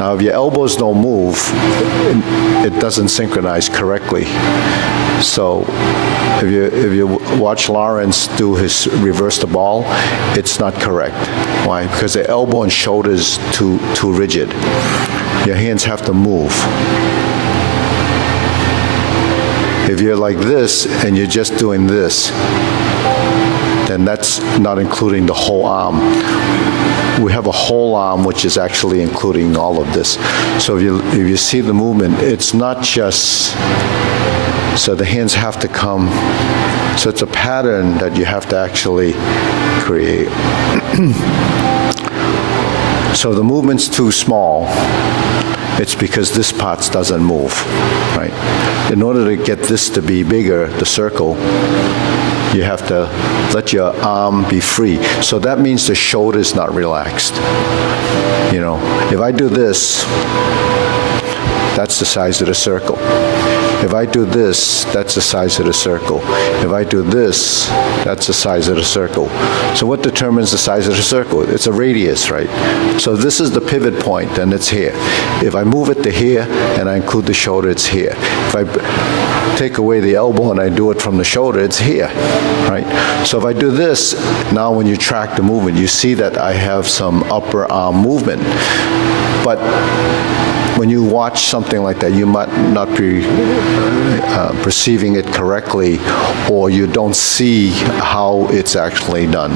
Now, if your elbows don't move, it doesn't synchronize correctly. So if you watch Lawrence do his reverse the ball, it's not correct. Why? Because the elbow and shoulder is too rigid. Your hands have to move. If you're like this and you're just doing this, then that's not including the whole arm. We have a whole arm which is actually including all of this. So if you see the movement, it's not just, so the hands have to come, so it's a pattern that you have to actually create. So the movement's too small, it's because this part doesn't move, right? In order to get this to be bigger, the circle, you have to let your arm be free. So that means the shoulder is not relaxed. You know, if I do this, that's the size of the circle. If I do this, that's the size of the circle. If I do this, that's the size of the circle. So what determines the size of the circle? It's a radius, right? So this is the pivot point, and it's here. If I move it to here, and I include the shoulder, it's here. If I take away the elbow and I do it from the shoulder, it's here, right? So if I do this, now when you track the movement, you see that I have some upper arm movement. But when you watch something like that, you might not be perceiving it correctly, or you don't see how it's actually done.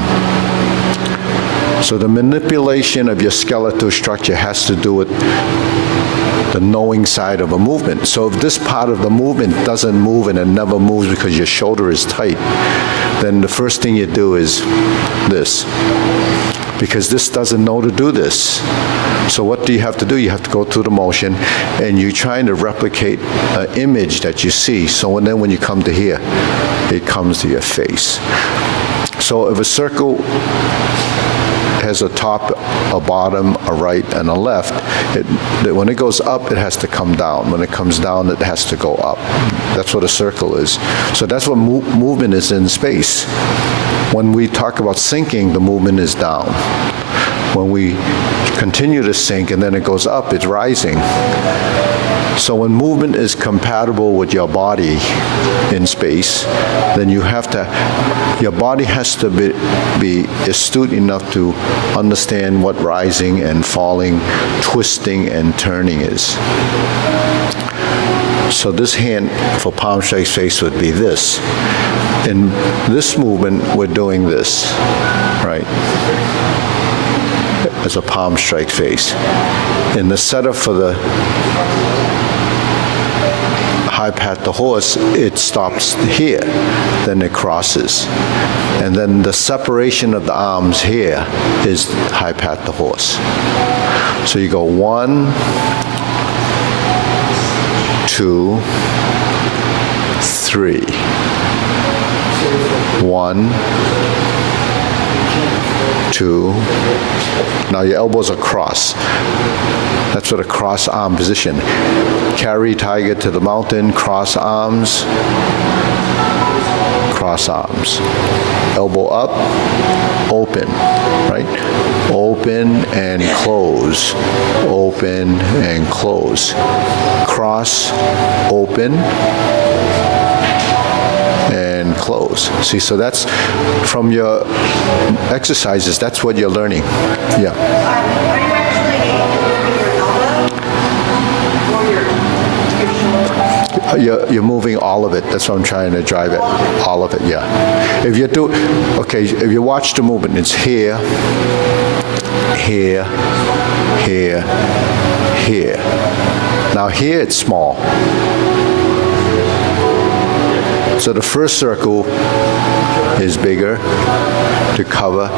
So the manipulation of your skeletal structure has to do with the knowing side of a movement. So if this part of the movement doesn't move and it never moves because your shoulder is tight, then the first thing you do is this, because this doesn't know to do this. So what do you have to do? You have to go through the motion, and you're trying to replicate an image that you see. So then when you come to here, it comes to your face. So if a circle has a top, a bottom, a right, and a left, when it goes up, it has to come down. When it comes down, it has to go up. That's what a circle is. So that's what movement is in space. When we talk about sinking, the movement is down. When we continue to sink and then it goes up, it's rising. So when movement is compatible with your body in space, then you have to, your body has to be astute enough to understand what rising and falling, twisting and turning is. So this hand for palm strike face would be this. In this movement, we're doing this, right? As a palm strike face. In the setup for the high pat the horse, it stops here, then it crosses. And then the separation of the arms here is high pat the horse. So you go 1, 2, 3. 1, 2. Now your elbows are crossed. That's what a cross arm position. Carry tiger to the mountain, cross arms, cross arms. Elbow up, open, right? Open and close, open and close. Cross, open, and close. See, so that's from your exercises, that's what you're learning. Yeah. Are you actually moving your elbow or your shoulder? You're moving all of it. That's what I'm trying to drive it. All of it, yeah. If you do, okay, if you watch the movement, it's here, here, here, here. Now here it's small. So the first circle is bigger to cover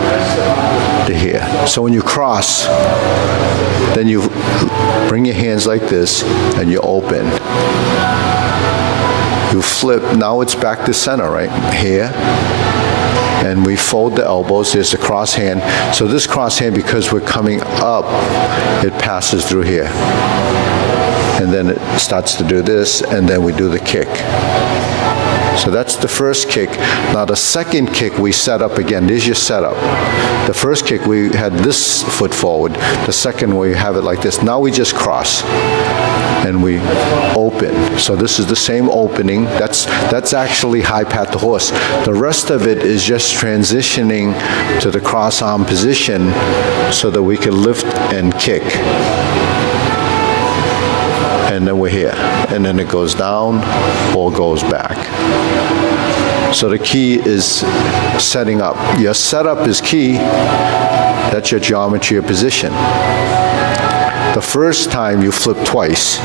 to here. So when you cross, then you bring your hands like this and you open. You flip, now it's back to center, right? Here. And we fold the elbows, there's the cross hand. So this cross hand, because we're coming up, it passes through here. And then it starts to do this, and then we do the kick. So that's the first kick. Now the second kick we set up again. There's your setup. The first kick we had this foot forward. The second we have it like this. Now we just cross and we open. So this is the same opening. That's actually high pat the horse. The rest of it is just transitioning to the cross arm position so that we can lift and kick. And then we're here. And then it goes down or goes back. So the key is setting up. Your setup is key. That's your geometry of position. The first time you flip twice.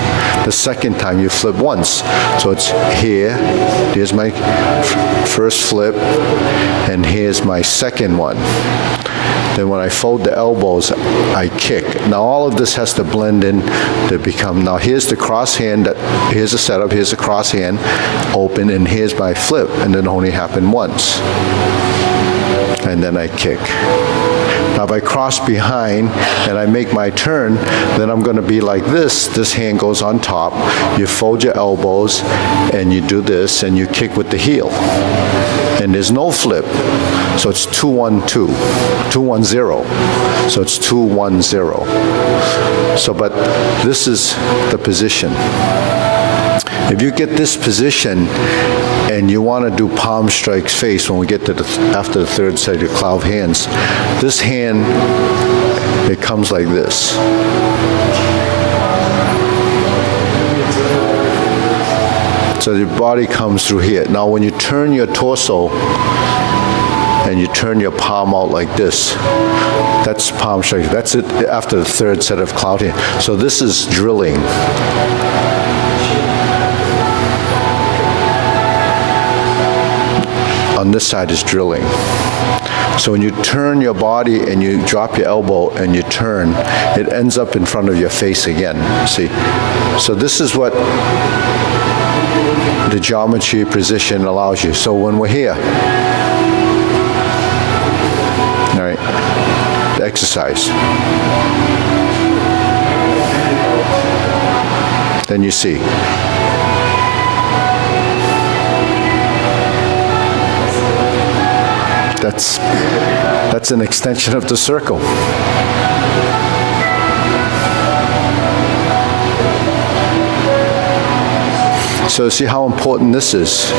The second time you flip once. So it's here, here's my first flip, and here's my second one. Then when I fold the elbows, I kick. Now all of this has to blend in to become, now here's the cross hand, here's the setup, here's the cross hand, open, and here's my flip, and then only happened once. And then I kick. Now if I cross behind and I make my turn, then I'm going to be like this. This hand goes on top. You fold your elbows and you do this and you kick with the heel. And there's no flip. So it's 2-1-2, 2-1-0. So it's 2-1-0. So, but this is the position. If you get this position and you want to do palm strikes face when we get to after the third set of cloud hands, this hand, it comes like this. So your body comes through here. Now when you turn your torso and you turn your palm out like this, that's palm strikes. That's it after the third set of cloud hands. So this is drilling. On this side is drilling. So when you turn your body and you drop your elbow and you turn, it ends up in front of your face again, see? So this is what the geometry position allows you. So when we're here, all right, the exercise. Then you see. That's an extension of the circle. So see how important this is.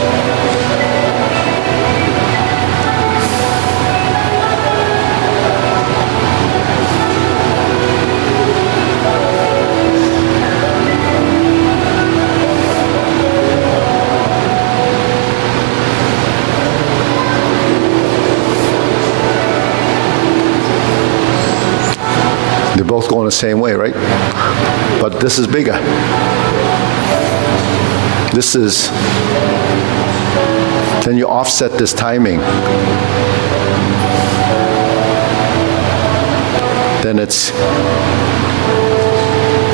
They're both going the same way, right? But this is bigger. This is, then you offset this timing. Then it's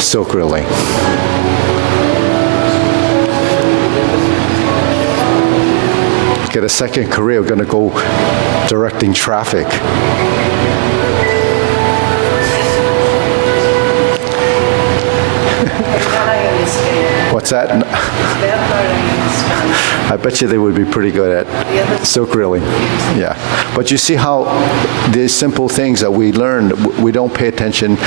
silk reeling. Get a second career, we're going to go directing traffic. What's that? I bet you they would be pretty good at silk reeling. Yeah. But you see how these simple things that we learned, we don't pay attention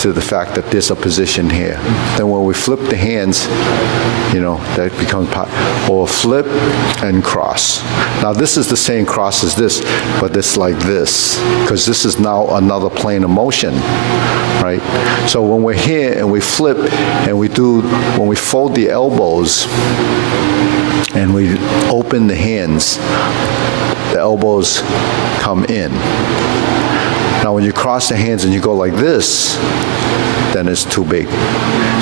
to the fact that there's a position here. Then when we flip the hands, you know, that becomes or flip and cross. Now this is the same cross as this, but it's like this, because this is now another plane of motion, right? So when we're here and we flip and we do, when we fold the elbows and we open the hands, the elbows come in. Now when you cross the hands and you go like this, then it's too big.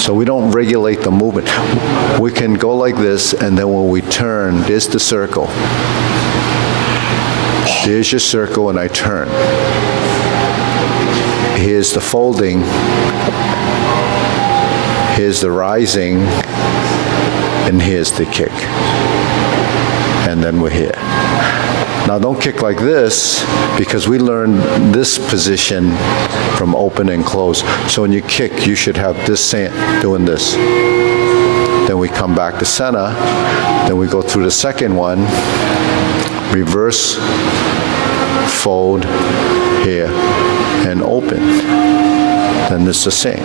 So we don't regulate the movement. We can go like this, and then when we turn, there's the circle. There's your circle, and I turn. Here's the folding. Here's the rising, and here's the kick. And then we're here. Now don't kick like this, because we learned this position from open and close. So when you kick, you should have this doing this. then we come back to center, then we go through the second one, reverse, fold here, and open. Then it's the same.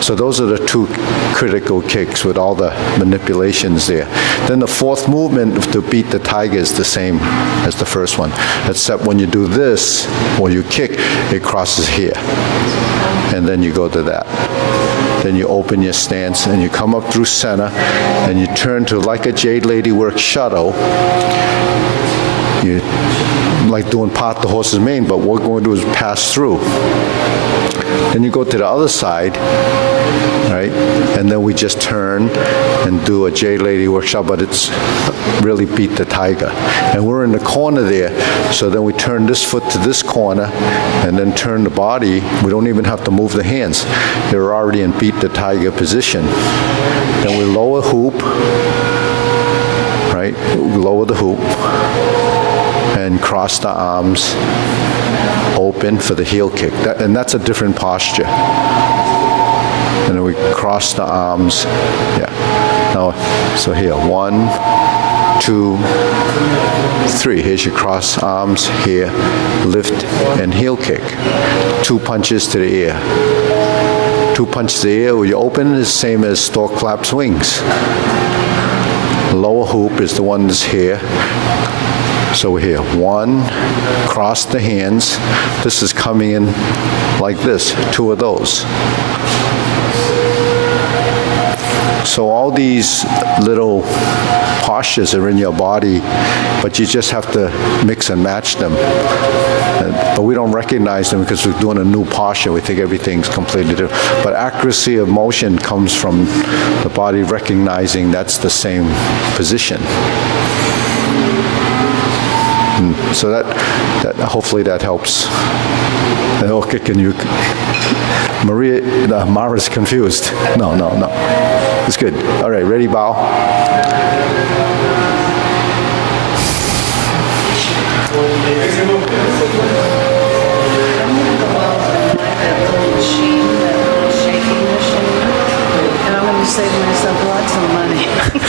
So those are the two critical kicks with all the manipulations there. Then the fourth movement to beat the tiger is the same as the first one, except when you do this, or you kick, it crosses here. And then you go to that. Then you open your stance and you come up through center and you turn to like a Jade Lady work shuttle. You like doing part the horse's mane, but what we're going to do is pass through. Then you go to the other side, right? And then we just turn and do a Jade Lady workshop, but it's really beat the tiger. And we're in the corner there, so then we turn this foot to this corner and then turn the body. We don't even have to move the hands. They're already in beat the tiger position. Then we lower hoop, right? We lower the hoop and cross the arms, open for the heel kick. And that's a different posture. And then we cross the arms. Yeah. Now, so here, 1, 2, 3. Here's your cross arms, here, lift, and heel kick. 2 punches to the ear. 2 punches to the ear, where you open is the same as stork claps wings. Lower hoop is the one that's here. So we're here, 1, cross the hands. This is coming in like this, 2 of those. So all these little postures are in your body, but you just have to mix and match them. But we don't recognize them because we're doing a new posture. We think everything's completely different. But accuracy of motion comes from the body recognizing that's the same position. So that hopefully that helps. Okay, can you? Mara's confused. No. It's good. All right, ready, bow. And I'm going to save myself lots of money. I'm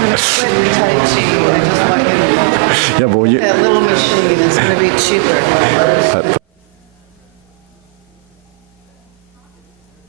going to quit Tai Chi. I just want you to know. Yeah, but when you, That little machine is going to be cheaper.